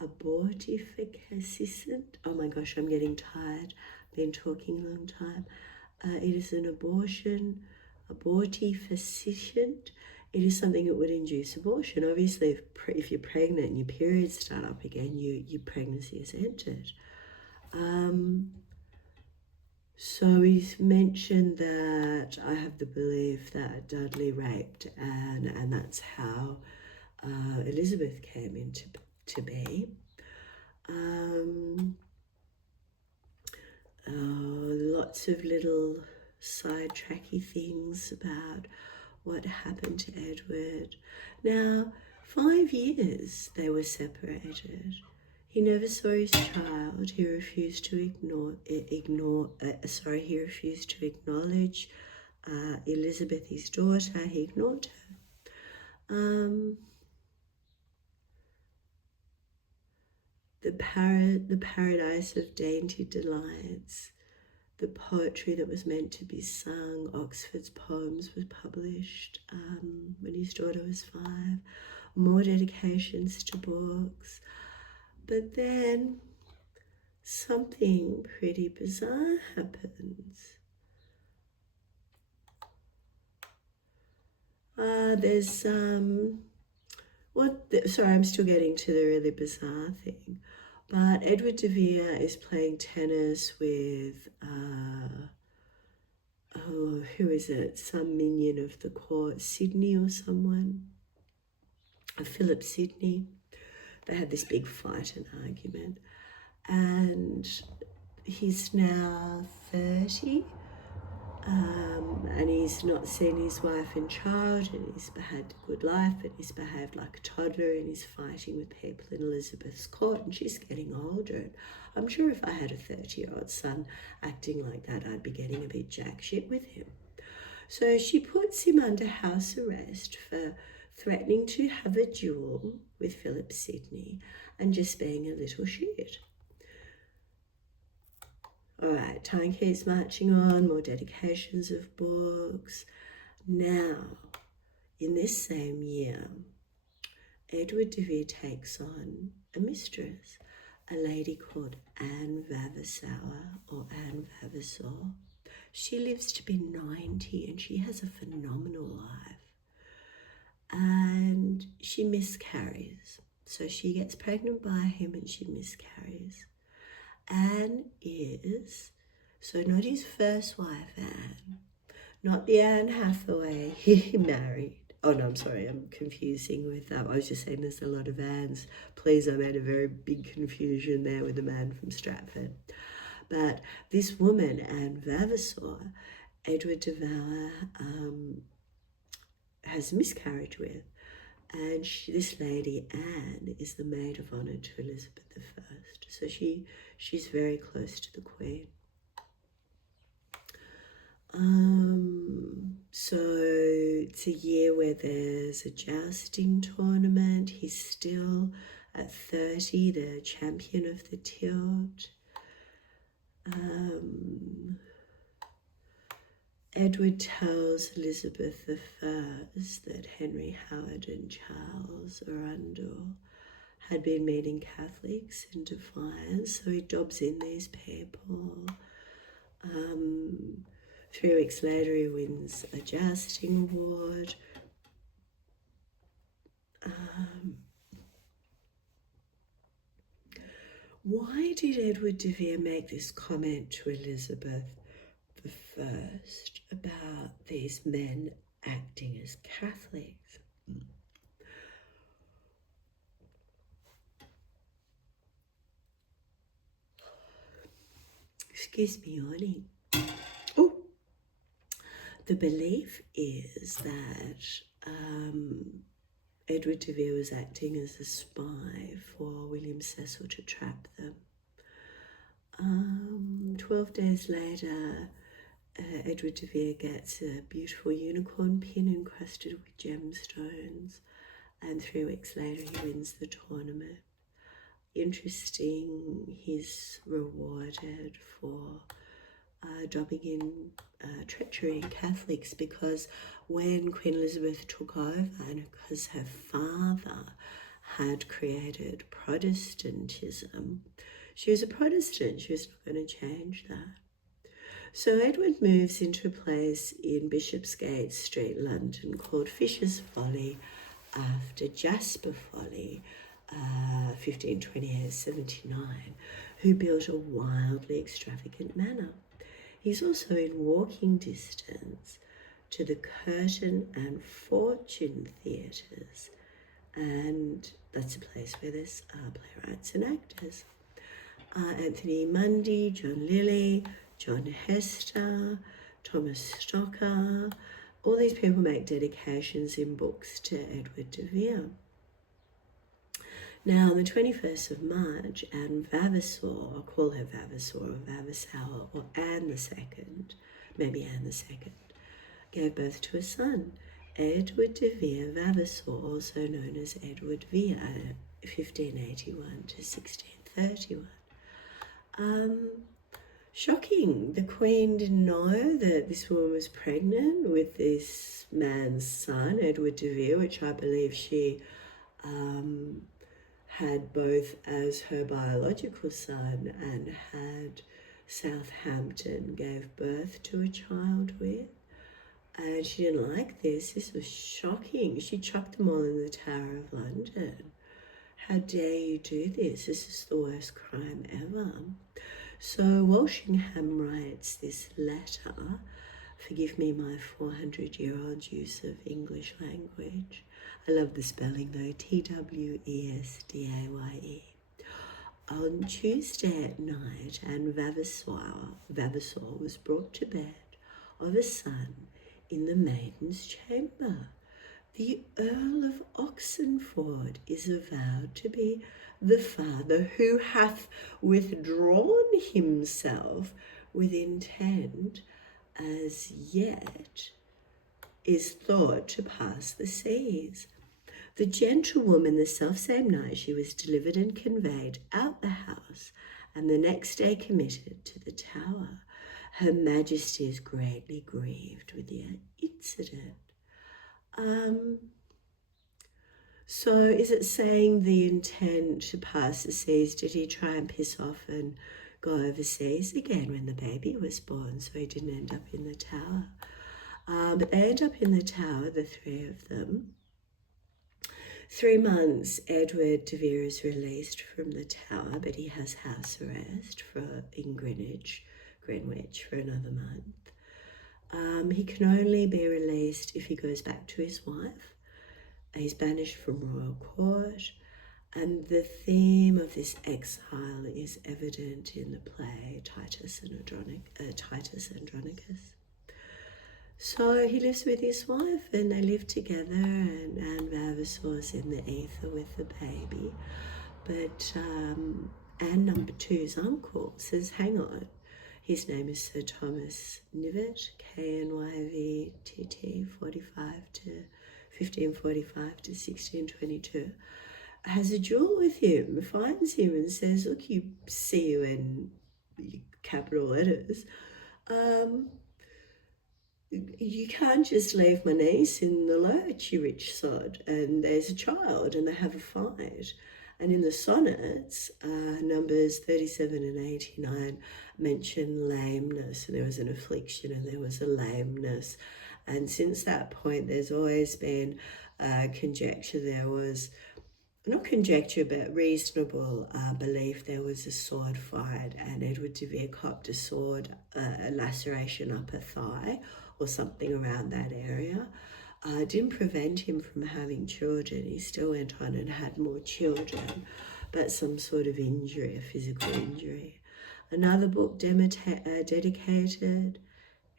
abortifacient. Oh my gosh, I'm getting tired. Been talking a long time. It is an abortifacient. It is something that would induce abortion. Obviously, if you're pregnant and your periods start up again, your pregnancy is entered. So he's mentioned that I have the belief that Dudley raped Anne, and that's how Elizabeth came into to be. Lots of little sidetracky things about what happened to Edward. Now, 5 years they were separated. He never saw his child. He refused to he refused to acknowledge Elizabeth, his daughter. He ignored her. The Paradise of Dainty Delights, the poetry that was meant to be sung, Oxford's Poems, was published when his daughter was 5. More dedications to books. But then something pretty bizarre happens. Sorry, I'm still getting to the really bizarre thing. But Edward de Vere is playing tennis with, who is it? Some minion of the court, Sidney or someone. Philip Sidney. They had this big fight and argument. And he's now 30. And he's not seen his wife and child, and he's had a good life, and he's behaved like a toddler, and he's fighting with people in Elizabeth's court, and she's getting older. And I'm sure if I had a 30-year-old son acting like that, I'd be getting a bit jack shit with him. So she puts him under house arrest for threatening to have a duel with Philip Sidney and just being a little shit. All right, time keeps marching on, more dedications of books. Now, in this same year, Edward de Vere takes on a mistress, a lady called Anne Vavasour or Anne Vavasour. She lives to be 90 and she has a phenomenal life. And she miscarries. So she gets pregnant by him and she miscarries. Anne is, so not his first wife, Anne, not the Anne Hathaway he married. Oh no, I'm sorry, I'm confusing with that. I was just saying there's a lot of Annes. Please, I made a very big confusion there with the man from Stratford. But this woman, Anne Vavasour, Edward de Vere has a miscarriage with. And this lady, Anne, is the maid of honour to Elizabeth I. So she's very close to the Queen. So it's a year where there's a jousting tournament. He's still at 30, the champion of the tilt. Edward tells Elizabeth I that Henry Howard and Charles Arundel had been meeting Catholics in defiance, so he dobs in these people. 3 weeks later, he wins a jousting award. Why did Edward de Vere make this comment to Elizabeth I about these men acting as Catholics? Excuse me, yawning. Oh, the belief is that Edward de Vere was acting as a spy for William Cecil to trap them. 12 days later, Edward de Vere gets a beautiful unicorn pin encrusted with gemstones, and 3 weeks later he wins the tournament. Interesting, he's rewarded for dropping in treachery in Catholics, because when Queen Elizabeth took over, and because her father had created Protestantism. She was a Protestant. She was not going to change that. So Edward moves into a place in Bishopsgate Street, London, called Fisher's Folly, after Jasper Folly, 1528-79, who built a wildly extravagant manor. He's also in walking distance to the Curtain and Fortune theatres, and that's a place where there's playwrights and actors. Anthony Mundy, John Lilly, John Hester, Thomas Stocker, all these people make dedications in books to Edward de Vere. Now, on the 21st of March, Anne Vavasor, I'll call her Vavasor or Vavasour, or Anne II, maybe Anne II, gave birth to a son, Edward de Vere Vavasor, also known as Edward Vere, 1581 to 1631. Shocking. The Queen didn't know that this woman was pregnant with this man's son, Edward de Vere, which I believe she had both as her biological son and had Southampton gave birth to a child with. And she didn't like this. This was shocking. She chucked them all in the Tower of London. How dare you do this? This is the worst crime ever. So Walsingham writes this letter. Forgive me my 400-year-old use of English language. I love the spelling though, Twesdaye. On Tuesday at night, Anne Vavasor was brought to bed of a son in the maiden's chamber. The Earl of Oxenford is avowed to be the father who hath withdrawn himself with intent, as yet is thought to pass the seas. The gentlewoman the selfsame night she was delivered and conveyed out the house, and the next day committed to the Tower. Her Majesty is greatly grieved with the incident. So is it saying the intent to pass the seas? Did he try and piss off and go overseas again when the baby was born, so he didn't end up in the Tower? But they end up in the Tower, the three of them. 3 months, Edward de Vere is released from the Tower, but he has house arrest in Greenwich for another month. He can only be released if he goes back to his wife. He's banished from royal court, and the theme of this exile is evident in the play Titus Andronicus. So he lives with his wife, and they live together, and Anne Vavasor's in the ether with the baby. But Anne number two's uncle says, hang on, his name is Sir Thomas Knyvett, Knyvtt, 1545 to 1622, has a duel with him, finds him and says, look, you see you in capital letters, you can't just leave my niece in the lurch, you rich sod. And there's a child, and they have a fight. And in the sonnets, numbers 37 and 89 mention lameness, and there was an affliction and there was a lameness. And since that point, there's always been conjecture. There was, not conjecture, but reasonable belief there was a sword fight, and Edward de Vere copped a sword, a laceration up a thigh or something around that area. Didn't prevent him from having children. He still went on and had more children, but some sort of injury, a physical injury. Another book dedicated,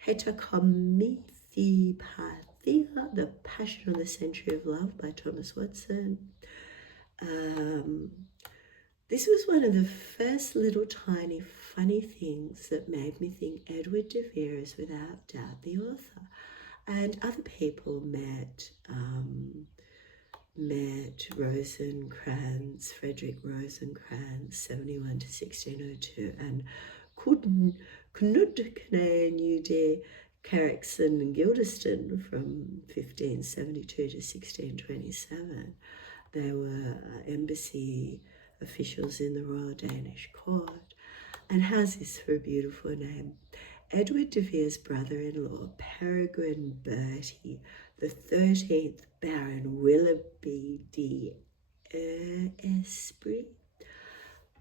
Heterocomithepathia, The Passion of the Century of Love by Thomas Watson. This was one of the first little tiny funny things that made me think Edward de Vere is without doubt the author. And other people met Rosencrantz, Frederick Rosencrantz, 71 to 1602, and Knud Knud Carrickson and Gilderston from 1572 to 1627. They were embassy officials in the Royal Danish Court. And how's this for a beautiful name? Edward de Vere's brother-in-law, Peregrine Bertie, the 13th Baron Willoughby de Esprit,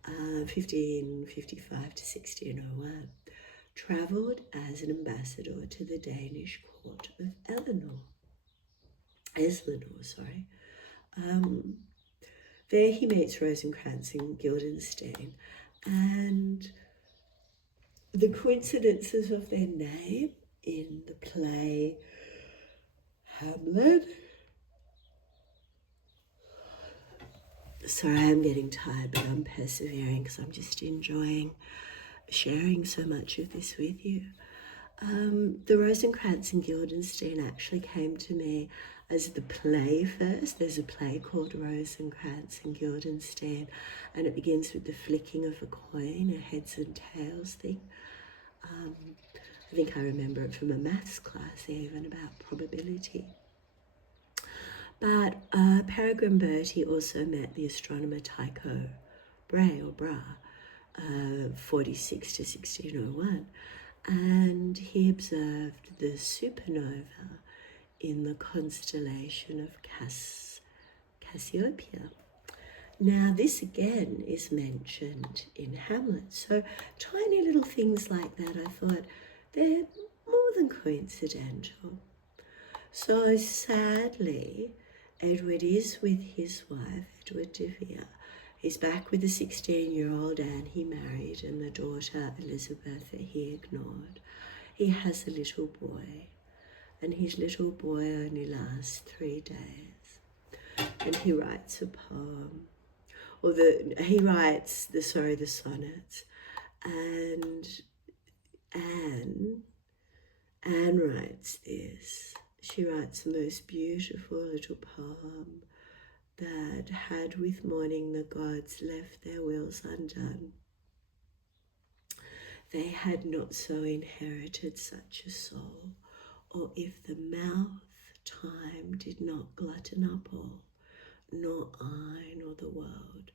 1555 to 1601, travelled as an ambassador to the Danish court of Eslanor. There he meets Rosencrantz and Guildenstern, and the coincidences of their name in the play Hamlet. Sorry, I'm getting tired, but I'm persevering because I'm just enjoying sharing so much of this with you. The Rosencrantz and Guildenstern actually came to me as the play first. There's a play called Rosencrantz and Guildenstern, and it begins with the flicking of a coin, a heads and tails thing. I think I remember it from a maths class even, about probability. But Peregrine Bertie also met the astronomer Tycho Brahe, 46 to 1601, and he observed the supernova in the constellation of Cassiopeia. Now, this again is mentioned in Hamlet. So tiny little things like that, I thought, they're more than coincidental. So sadly, Edward is with his wife, Edward de Vere. He's back with the 16-year-old Anne he married and the daughter Elizabeth that he ignored. He has a little boy, and his little boy only lasts 3 days. And he writes a poem, he writes the sonnets, and Anne writes this. She writes the most beautiful little poem that had with morning the gods left their wills undone. They had not so inherited such a soul, or if the mouth time did not glutton up all, nor I nor the world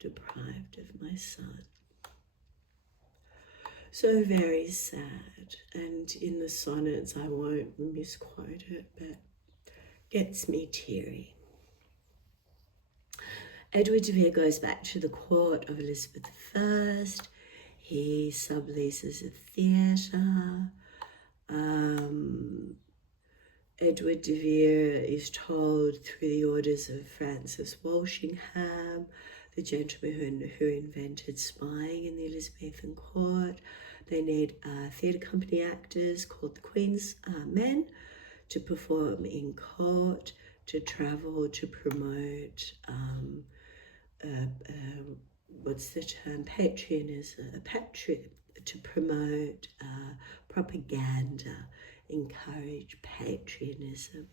deprived of my son. So very sad, and in the sonnets, I won't misquote it, but gets me teary. Edward de Vere goes back to the court of Elizabeth I. He subleases a theatre. Edward de Vere is told through the orders of Francis Walsingham, the gentleman who invented spying in the Elizabethan court, they need theatre company actors called the Queen's Men to perform in court, to travel, to promote, what's the term, to promote propaganda, encourage patriotism.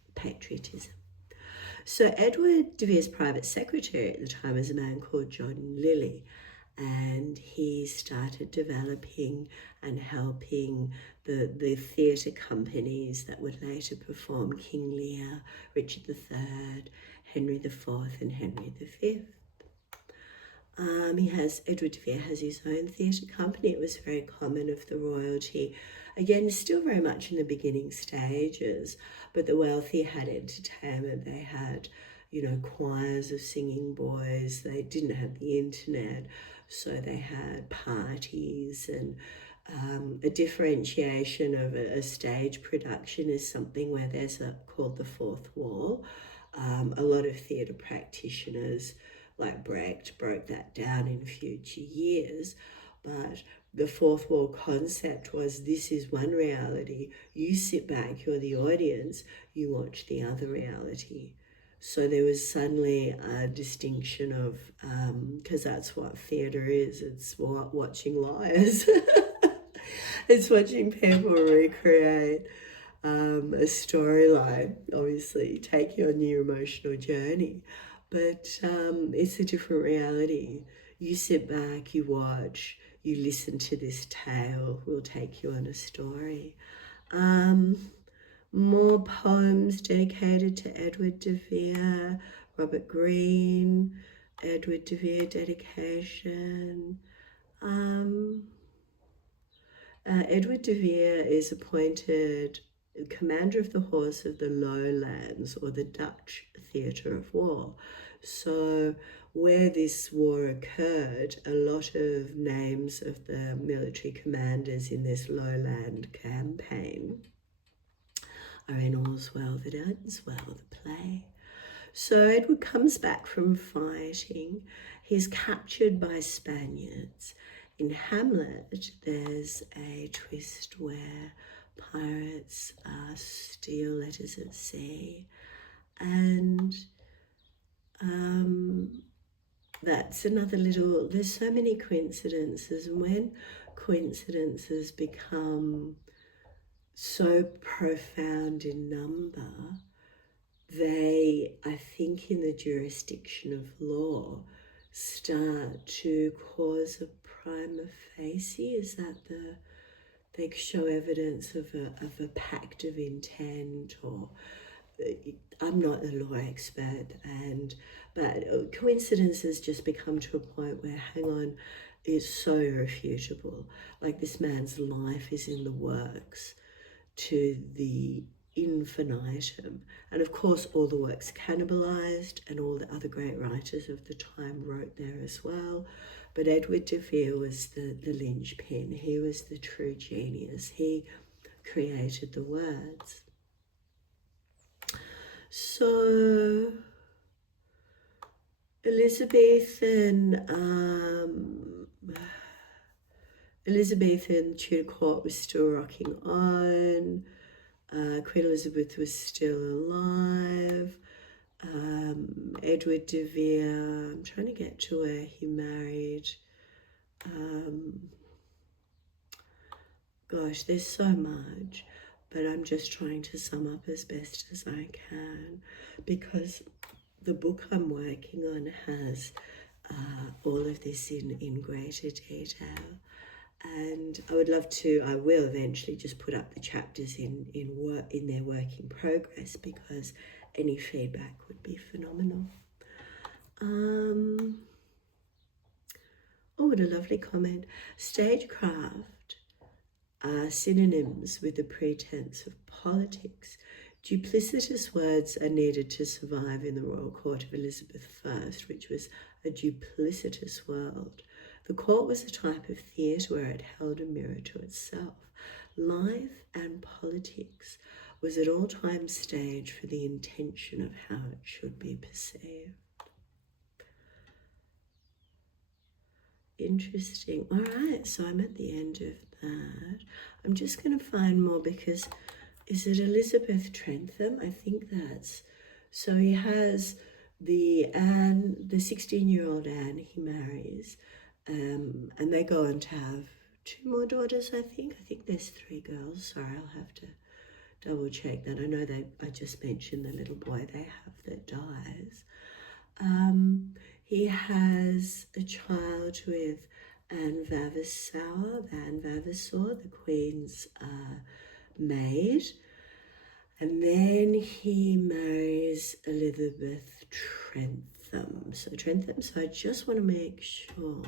So Edward de Vere's private secretary at the time was a man called John Lilly, and he started developing and helping the theatre companies that would later perform King Lear, Richard III, Henry IV, and Henry V. Edward de Vere has his own theatre company. It was very common of the royalty. Again, still very much in the beginning stages, but the wealthy had entertainment. They had, choirs of singing boys. They didn't have the internet, so they had parties, and a differentiation of a stage production is something where there's called the fourth wall. A lot of theatre practitioners like Brecht broke that down in future years, but the fourth wall concept was, this is one reality, you sit back, you're the audience, you watch the other reality. So there was suddenly a distinction of, because that's what theatre is, it's watching liars. It's watching people recreate a storyline, obviously take you on your emotional journey, but it's a different reality. You sit back, you watch, you listen to this tale, we'll take you on a story. More poems dedicated to Edward de Vere. Robert Greene, Edward de Vere dedication. Edward de Vere is appointed commander of the horse of the Lowlands, or the Dutch theatre of war. So where this war occurred, a lot of names of the military commanders in this lowland campaign are in All's Well That Ends Well, the play. So Edward comes back from fighting. He's captured by Spaniards. In Hamlet, there's a twist where pirates steal letters at sea, and that's another little, there's so many coincidences, and when coincidences become so profound in number, they, I think, in the jurisdiction of law, start to cause a prima facie, is that they show evidence of a pact of intent, or I'm not a law expert, but coincidences just become to a point where, hang on, it's so irrefutable. Like, this man's life is in the works to the infinitum. And of course, all the works cannibalized, and all the other great writers of the time wrote there as well. But Edward de Vere was the linchpin. He was the true genius. He created the words. So Elizabethan Tudor court was still rocking on. Queen Elizabeth was still alive. Edward de Vere, I'm trying to get to where he married. Gosh, there's so much, but I'm just trying to sum up as best as I can, because the book I'm working on has all of this in greater detail. And I would love to, I will eventually just put up the chapters in their work in progress, because any feedback would be phenomenal. Oh, what a lovely comment. Stagecraft are synonyms with the pretense of politics. Duplicitous words are needed to survive in the royal court of Elizabeth I, which was a duplicitous world. The court was a type of theatre where it held a mirror to itself. Life and politics was at all times staged for the intention of how it should be perceived. Interesting. All right, so I'm at the end of that. I'm just going to find more, because is it Elizabeth Trentham? I think that's, so he has the Anne, the 16-year-old Anne he marries, and they go on to have 2 more daughters, I think. I think there's 3 girls. Sorry, I'll have to double check that. I know I just mentioned the little boy they have that dies. He has a child with Anne Vavasour, the Queen's maid. And then he marries Elizabeth Trentham. So I just want to make sure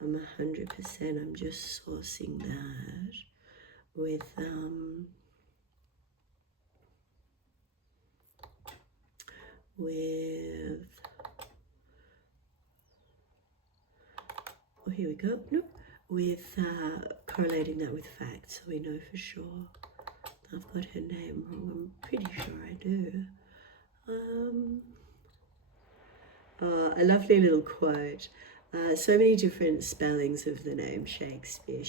I'm 100%. I'm just sourcing that with oh, here we go. Nope. With correlating that with facts, so we know for sure. I've got her name wrong. I'm pretty sure I do. A lovely little quote. So many different spellings of the name Shakespeare.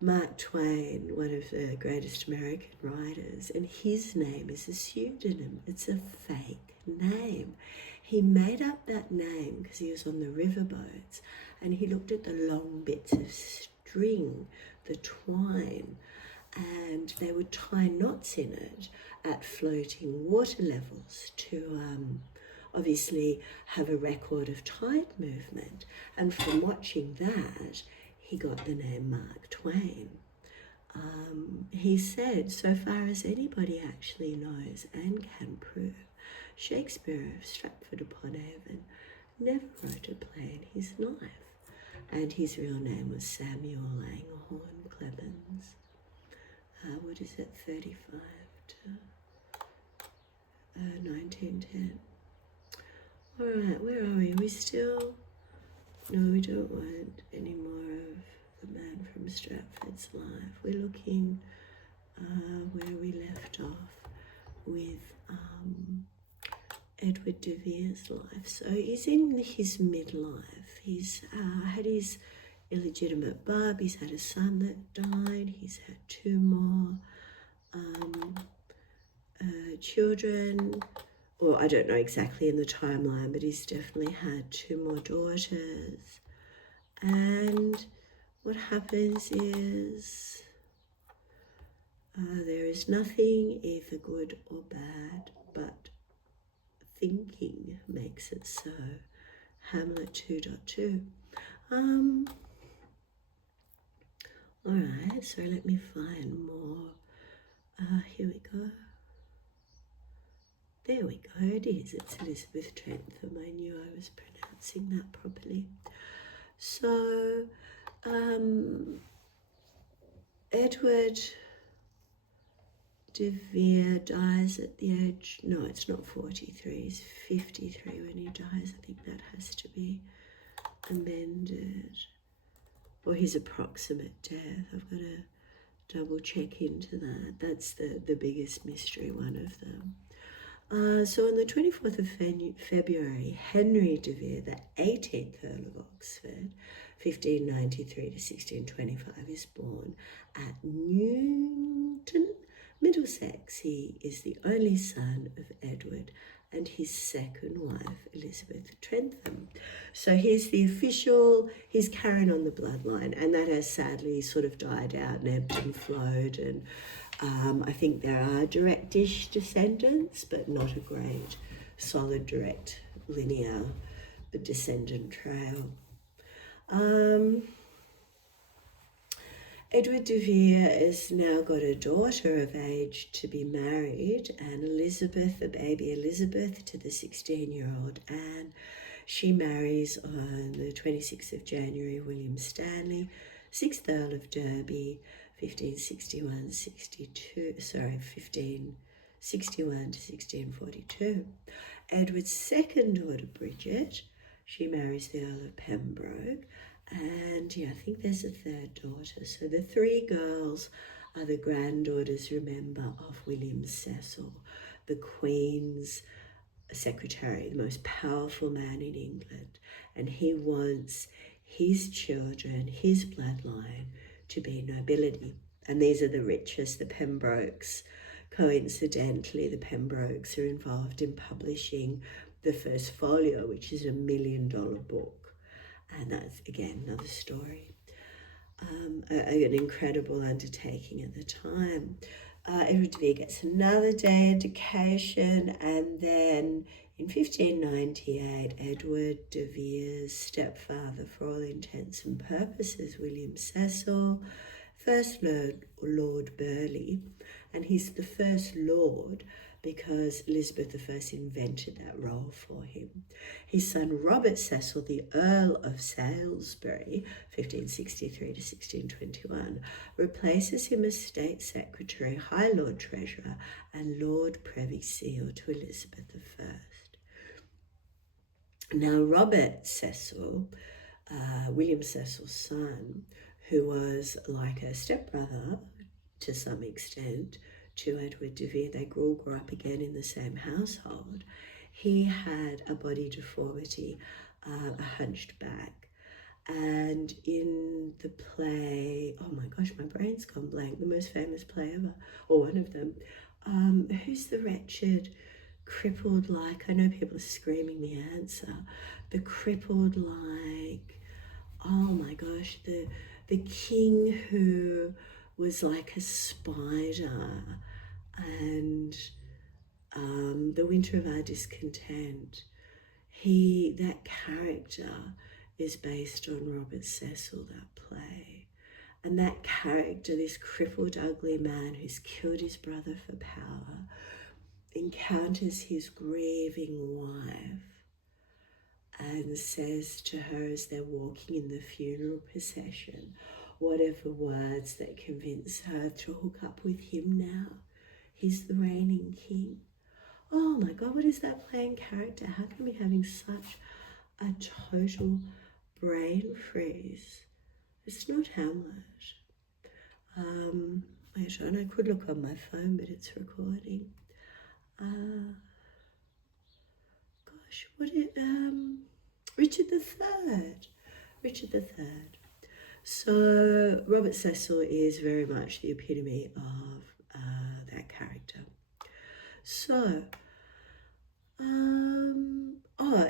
Mark Twain, one of the greatest American writers, and his name is a pseudonym. It's a fake name. He made up that name because he was on the riverboats, and he looked at the long bits of string, the twine, and they would tie knots in it at floating water levels to obviously have a record of tide movement. And from watching that, he got the name Mark Twain. he said, so far as anybody actually knows and can prove, Shakespeare of Stratford-upon-Avon never wrote a play in his life, and his real name was Samuel Langhorne Clemens. 35 to 1910. All right, where are we? We still... No, we don't want any more of the man from Stratford's life. We're looking where we left off with Edward de Vere's life. So he's in his midlife. He's had his illegitimate bub. He's had a son that died. He's had 2 more children. Or I don't know exactly in the timeline, but he's definitely had 2 more daughters. And what happens is there is nothing either good or bad, but thinking makes it so. Hamlet 2.2. All right, so let me find more. Here we go. There we go, it is. It's Elizabeth Trentham. I knew I was pronouncing that properly. So, Edward de Vere dies at the age, no, it's not 43, he's 53 when he dies. I think that has to be amended. Or his approximate death. I've got to double check into that. That's the biggest mystery, one of them. So on the 24th of February, Henry de Vere, the 18th Earl of Oxford, 1593 to 1625, is born at Newton, Middlesex. He is the only son of Edward and his second wife, Elizabeth Trentham. So he's carrying on the bloodline, and that has sadly sort of died out and ebbed and flowed, and I think there are direct-ish descendants, but not a great, solid, direct, linear descendant trail. Edward de Vere has now got a daughter of age to be married, and Elizabeth, the baby Elizabeth, to the 16-year-old Anne. She marries on the 26th of January William Stanley, 6th Earl of Derby, 1561 to 1642. Edward's second daughter, Bridget, she marries the Earl of Pembroke, and I think there's a third daughter. So the 3 girls are the granddaughters, remember, of William Cecil, the Queen's secretary, the most powerful man in England, and he wants his children, his bloodline, to be nobility. And these are the richest, the Pembrokes. Coincidentally, the Pembrokes are involved in publishing the first folio, which is $1 million book. And that's, again, another story. An incredible undertaking at the time. Edward de Vere gets another day education, and then in 1598, Edward de Vere's stepfather, for all intents and purposes, William Cecil, First Lord Burghley, and he's the First Lord because Elizabeth I invented that role for him. His son Robert Cecil, the Earl of Salisbury, 1563 to 1621, replaces him as State Secretary, High Lord Treasurer, and Lord Privy Seal to Elizabeth I. Now Robert Cecil, William Cecil's son, who was like a stepbrother to some extent to Edward de Vere, they all grew up again in the same household. He had a body deformity, a hunched back. And in the play, oh my gosh, my brain's gone blank, the most famous play ever, or one of them, who's the wretched, crippled like, I know people are screaming the answer, the crippled like, oh my gosh, the king who was like a spider, and The Winter of Our Discontent. That character is based on Robert Cecil, that play. And that character, this crippled, ugly man who's killed his brother for power, encounters his grieving wife and says to her as they're walking in the funeral procession, whatever words that convince her to hook up with him now. He's the reigning king. Oh my God, what is that playing character? How can we be having such a total brain freeze? It's not Hamlet. Wait, and I could look on my phone, but it's recording. Gosh, Richard III. Richard III. So Robert Cecil is very much the epitome of that character. So,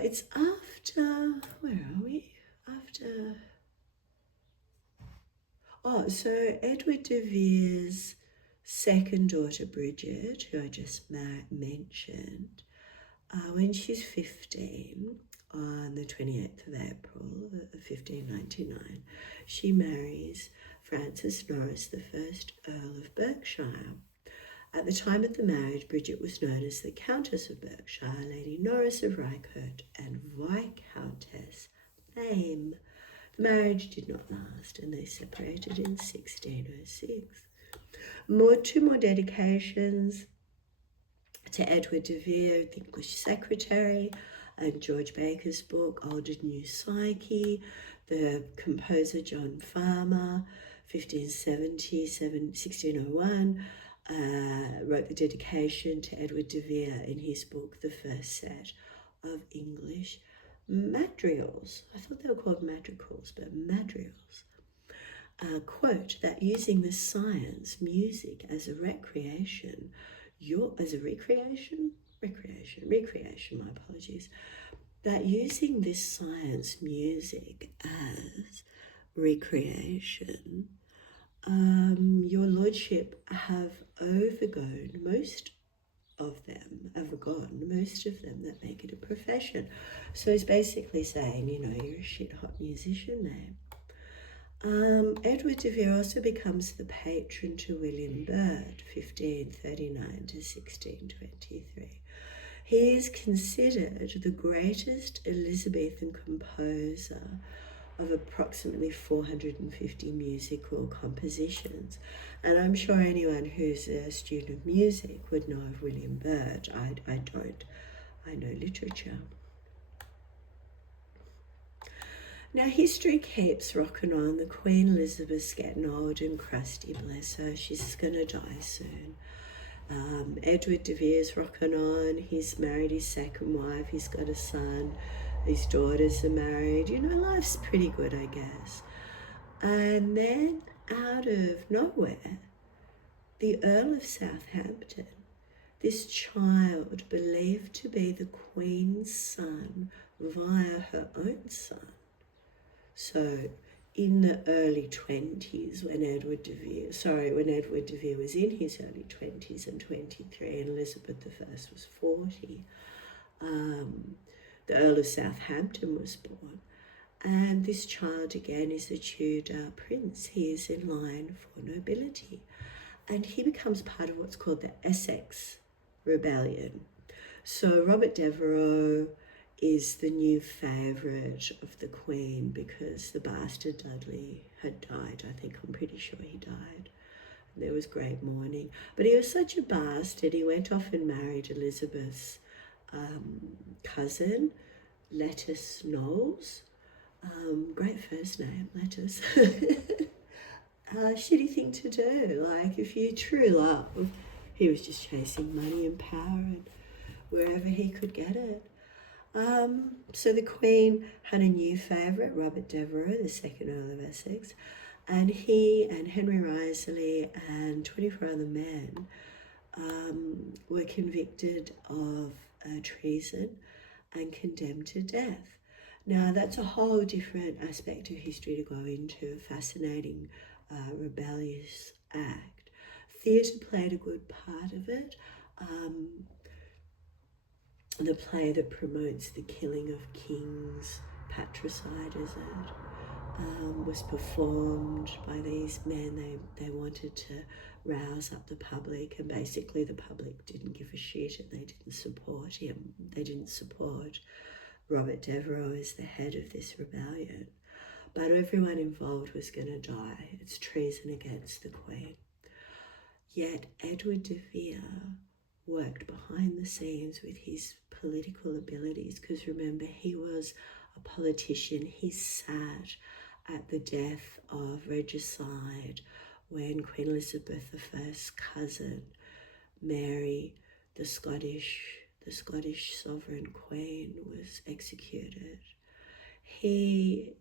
it's after, where are we? So Edward de Vere's second daughter, Bridget, who I just mentioned, when she's 15, on the 28th of April of 1599, she marries Francis Norris, the first Earl of Berkshire. At the time of the marriage, Bridget was known as the Countess of Berkshire, Lady Norris of Rycote, and Viscountess Thame. The marriage did not last, and they separated in 1606. Two more dedications to Edward de Vere, the English secretary, and George Baker's book, Old and New Psyche, the composer John Farmer, 1601, wrote the dedication to Edward de Vere in his book, the first set of English madrigals. I thought they were called madrigals, but madrigals. Quote, that using the science, music as a recreation, my apologies, that using this science, music as recreation, your lordship have overgone most of them that make it a profession. So he's basically saying, you're a shit hot musician, mate. Edward de Vere also becomes the patron to William Byrd, 1539 to 1623. He is considered the greatest Elizabethan composer of approximately 450 musical compositions. And I'm sure anyone who's a student of music would know of William Byrd. I don't. I know literature. Now, history keeps rocking on. The Queen Elizabeth's getting old and crusty, bless her. She's going to die soon. Edward de Vere's rocking on. He's married his second wife. He's got a son. His daughters are married. Life's pretty good, I guess. And then, out of nowhere, the Earl of Southampton, this child believed to be the Queen's son via her own son. So in the early 20s, when Edward de Vere was in his early 20s and 23, and Elizabeth I was 40, the Earl of Southampton was born. And this child, again, is a Tudor prince. He is in line for nobility. And he becomes part of what's called the Essex Rebellion. So Robert Devereux is the new favourite of the Queen because the bastard Dudley had died. I'm pretty sure he died. And there was great mourning. But he was such a bastard, he went off and married Elizabeth's cousin, Lettice Knowles. Great first name, Lettice. Shitty thing to do. If you true love, he was just chasing money and power and wherever he could get it. So the Queen had a new favourite, Robert Devereux, the second Earl of Essex, and he and Henry Wriothesley and 24 other men were convicted of treason and condemned to death. Now, that's a whole different aspect of history to go into, a fascinating rebellious act. Theatre played a good part of it. The play that promotes the killing of kings, patricide, is it? was performed by these men. They wanted to rouse up the public, and basically the public didn't give a shit and they didn't support him. They didn't support Robert Devereux as the head of this rebellion. But everyone involved was going to die. It's treason against the Queen. Yet Edward de Vere worked behind the scenes with his political abilities, because remember, he was a politician. He sat at the death of regicide when Queen Elizabeth I's cousin, Mary, the Scottish sovereign queen, was executed. He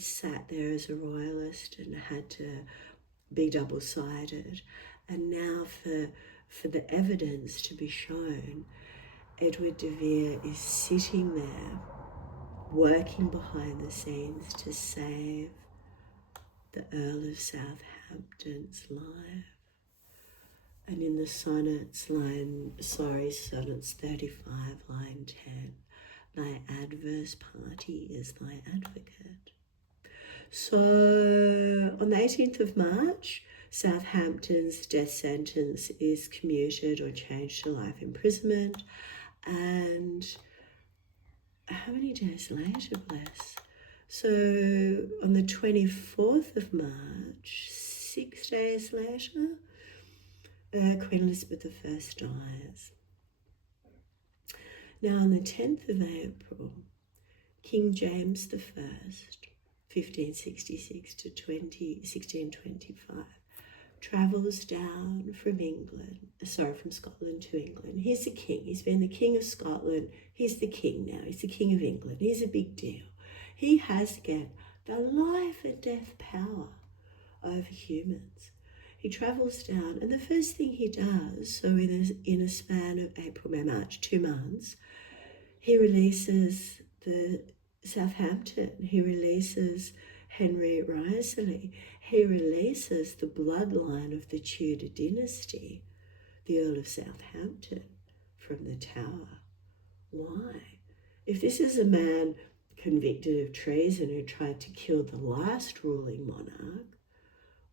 sat there as a royalist and had to be double-sided. And now for the evidence to be shown, Edward de Vere is sitting there working behind the scenes to save the Earl of Southampton's life. And in the sonnets 35, line 10, thy adverse party is thy advocate. So on the 18th of March, Southampton's death sentence is commuted or changed to life imprisonment. And how many days later, bless? So on the 24th of March, 6 days later, Queen Elizabeth I dies. Now on the 10th of April, King James I, 1566 to 1625, travels down from Scotland to England. He's the king. He's been the king of Scotland. He's the king now. He's the king of England. He's a big deal. He has again the life and death power over humans. He travels down, and the first thing he does, so in a span of April, May, March, 2 months, he releases the Southampton. He releases Henry Wriothesley. He releases the bloodline of the Tudor dynasty, the Earl of Southampton, from the Tower. Why? If this is a man convicted of treason who tried to kill the last ruling monarch,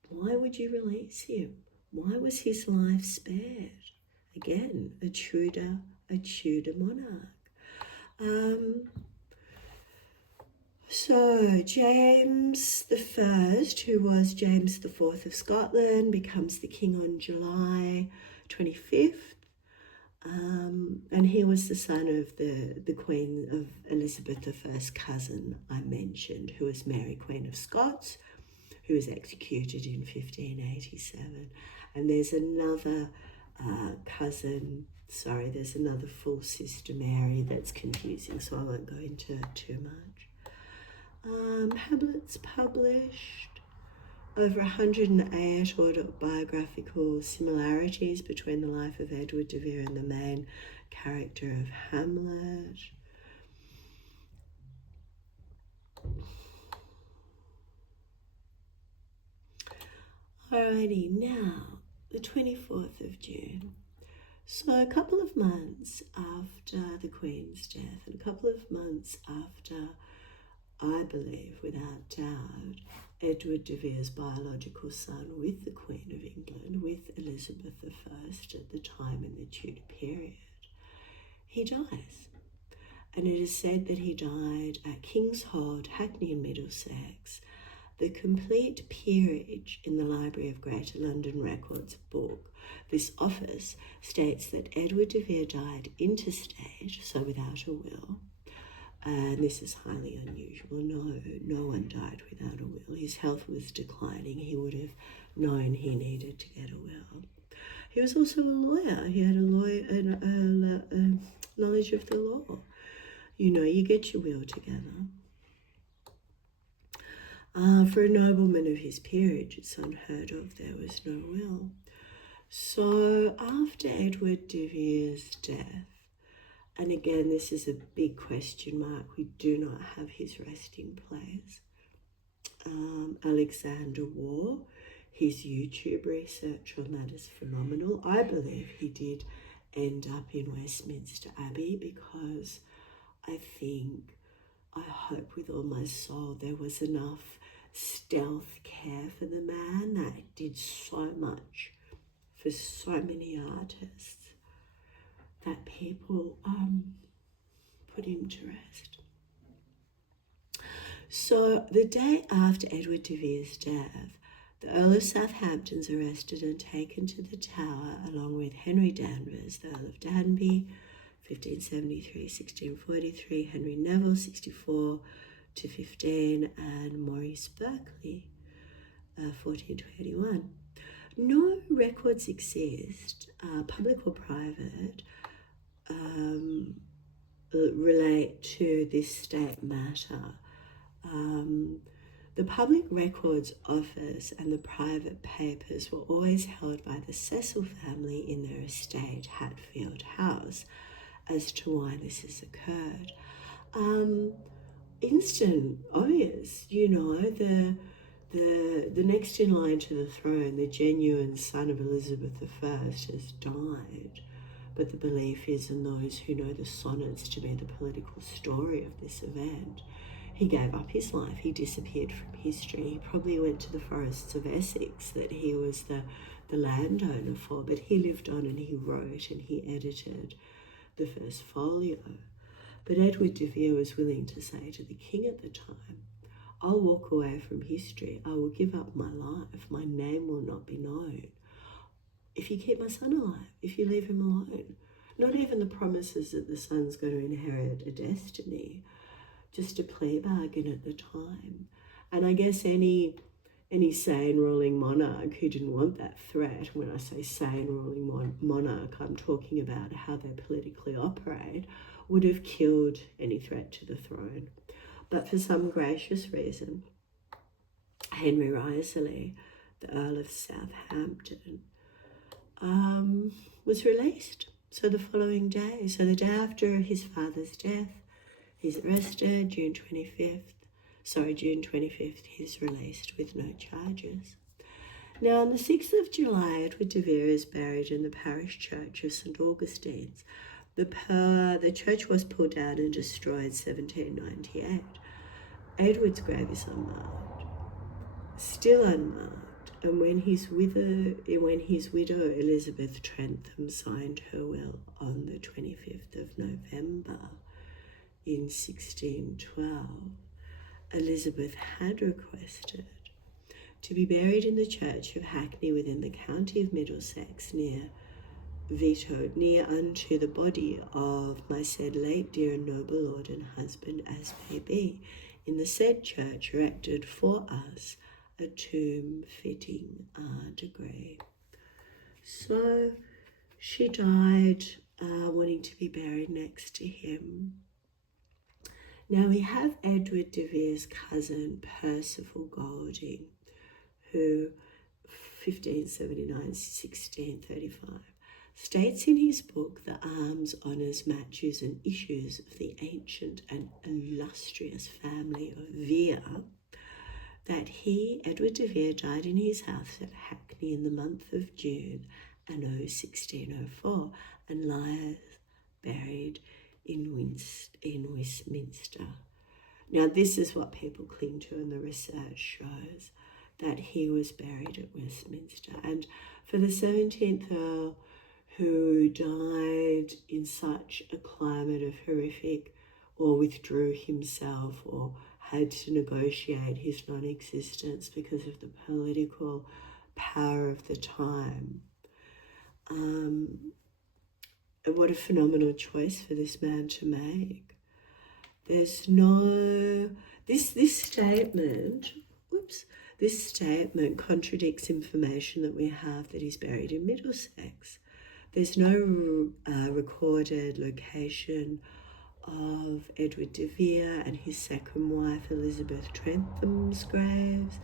why would you release him? Why was his life spared? Again, a Tudor monarch. So James I, who was James IV of Scotland, becomes the king on July 25th. And he was the son of the Queen of Elizabeth I's cousin I mentioned, who was Mary, Queen of Scots, who was executed in 1587. And there's another there's another full sister Mary that's confusing, so I won't go into it too much. Hamlet's published. Over 108 autobiographical similarities between the life of Edward de Vere and the main character of Hamlet. Alrighty, now the 24th of June. So a couple of months after the Queen's death, and a couple of months after, I believe, without doubt, Edward de Vere's biological son with the Queen of England, with Elizabeth I at the time in the Tudor period, he dies. And it is said that he died at King's Hold, Hackney in Middlesex. The complete peerage in the Library of Greater London Records book, this office, states that Edward de Vere died interstate, so without a will. And this is highly unusual. No one died without a will. His health was declining. He would have known he needed to get a will. He was also a lawyer. He had knowledge of the law. You get your will together. For a nobleman of his peerage, it's unheard of. There was no will. So after Edward de Vere's death, and again, this is a big question mark, we do not have his resting place. Alexander Waugh, his YouTube research on that is phenomenal. I believe he did end up in Westminster Abbey because I think I hope with all my soul there was enough stealth care for the man that did so much for so many artists that people put him to rest. So the day after Edward de Vere's death, the Earl of Southampton's arrested and taken to the Tower along with Henry Danvers, the Earl of Danby, 1573-1643, Henry Neville, 64-15, and Maurice Berkeley, 1421. No records exist, public or private, relate to this state matter. The Public Records Office and the private papers were always held by the Cecil family in their estate, Hatfield House, as to why this has occurred. Instant, obvious, the next in line to the throne, the genuine son of Elizabeth I, has died. But the belief is in those who know the sonnets to be the political story of this event. He gave up his life. He disappeared from history. He probably went to the forests of Essex that he was the landowner for, but he lived on and he wrote and he edited the first folio. But Edward de Vere was willing to say to the king at the time, I'll walk away from history. I will give up my life. My name will not be known. If you keep my son alive, if you leave him alone. Not even the promises that the son's going to inherit a destiny, just a plea bargain at the time. And I guess any sane ruling monarch who didn't want that threat, when I say sane ruling monarch, I'm talking about how they politically operate, would have killed any threat to the throne. But for some gracious reason, Henry Wriothesley, the Earl of Southampton, was released. So the following day, so the day after his father's death, he's arrested. June 25th, he's released with no charges. Now, on the 6th of July, Edward de Vere is buried in the parish church of St. Augustine's. The church was pulled down and destroyed in 1798. Edward's grave is unmarked, still unmarked. And when his widow Elizabeth Trentham signed her will on the 25th of November in 1612, Elizabeth had requested to be buried in the church of Hackney within the county of Middlesex, near unto the body of my said late dear and noble lord and husband, as may be, in the said church erected for us a tomb fitting our degree. So she died wanting to be buried next to him. Now we have Edward de Vere's cousin Percival Golding, who 1579-1635 states in his book The Arms, Honours, Matches and Issues of the Ancient and Illustrious Family of Vere, that he, Edward de Vere, died in his house at Hackney in the month of June, anno 1604, and lies buried in Westminster. Now, this is what people cling to, and the research shows that he was buried at Westminster. And for the 17th Earl, who died in such a climate of horrific, or withdrew himself, or had to negotiate his non-existence because of the political power of the time. What a phenomenal choice for this man to make. There's no, this statement contradicts information that we have that he's buried in Middlesex. There's no recorded location of Edward de Vere and his second wife Elizabeth Trentham's graves.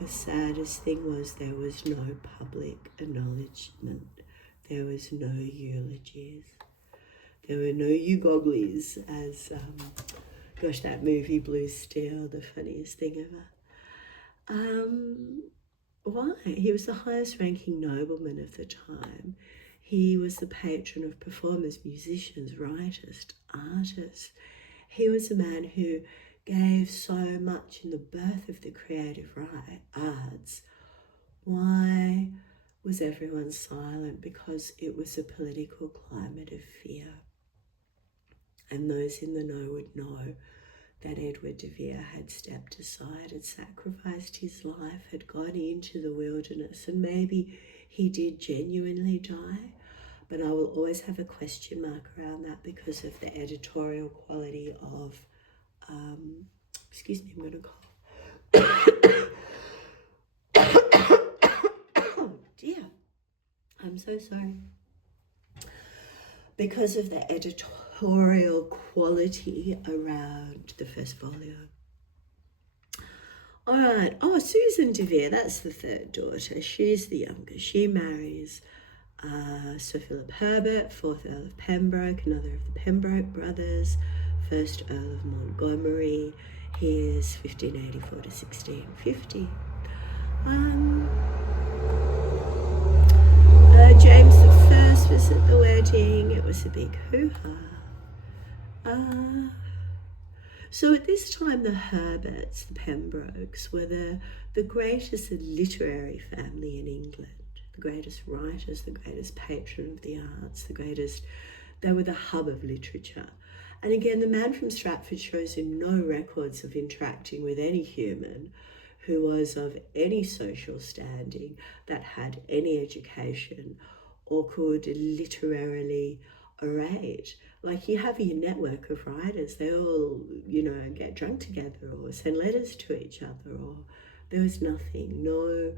The saddest thing was there was no public acknowledgement. There was no eulogies. There were no Ugogglies, as, that movie Blue Steel, the funniest thing ever. Why? He was the highest ranking nobleman of the time. He was the patron of performers, musicians, writers, artists. He was a man who gave so much in the birth of the creative arts. Why was everyone silent? Because it was a political climate of fear. And those in the know would know that Edward de Vere had stepped aside, had sacrificed his life, had gone into the wilderness, and maybe he did genuinely die, but I will always have a question mark around that because of the editorial quality of, excuse me, I'm going to cough. Oh dear, I'm so sorry. Because of the editorial quality around the first volume. All right. Oh, Susan de Vere, that's the third daughter. She's the youngest. She marries Sir Philip Herbert, 4th Earl of Pembroke, another of the Pembroke brothers, 1st Earl of Montgomery. He is 1584 to 1650. James I was at the wedding. It was a big hoo-ha. So at this time, the Herberts, the Pembrokes, were the greatest literary family in England, the greatest writers, the greatest patron of the arts, they were the hub of literature. And again, the man from Stratford shows in no records of interacting with any human who was of any social standing, that had any education, or could literarily orate. Like, you have your network of writers, they all, get drunk together or send letters to each other, or there was nothing, no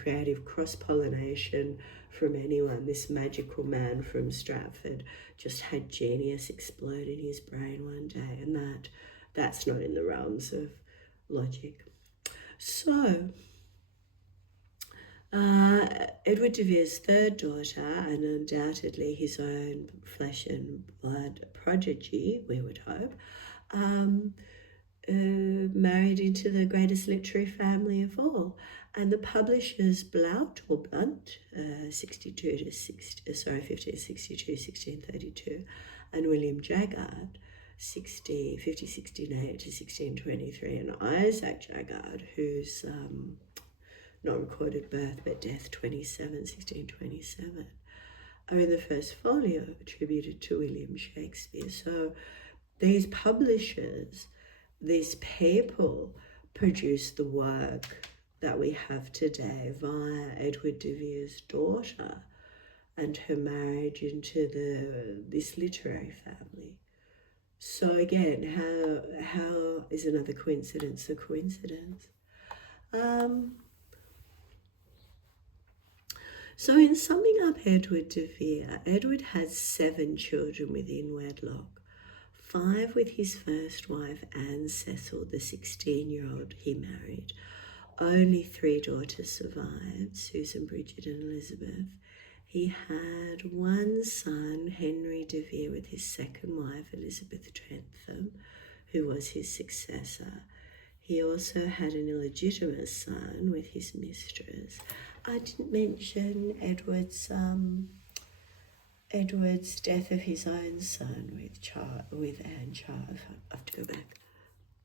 creative cross-pollination from anyone. This magical man from Stratford just had genius explode in his brain one day, and that's not in the realms of logic. So, Edward de Vere's third daughter, and undoubtedly his own flesh and blood prodigy, we would hope, married into the greatest literary family of all. And the publishers Blount, 1562, 1632, and William Jaggard, 1568 to 1623, and Isaac Jaggard, who's not recorded birth but death 1627, are in the first folio attributed to William Shakespeare. So these publishers, these people, produced the work that we have today via Edward de Vere's daughter and her marriage into this literary family. So again, how is another coincidence a coincidence? So in summing up Edward de Vere, Edward has 7 children within wedlock, 5 with his first wife, Anne Cecil, the 16-year-old he married. Only 3 daughters survived, Susan, Bridget and Elizabeth. He had 1 son, Henry de Vere, with his second wife, Elizabeth Trentham, who was his successor. He also had an illegitimate son with his mistress. I didn't mention Edward's death of his own son with Anne Charles. I have to go back.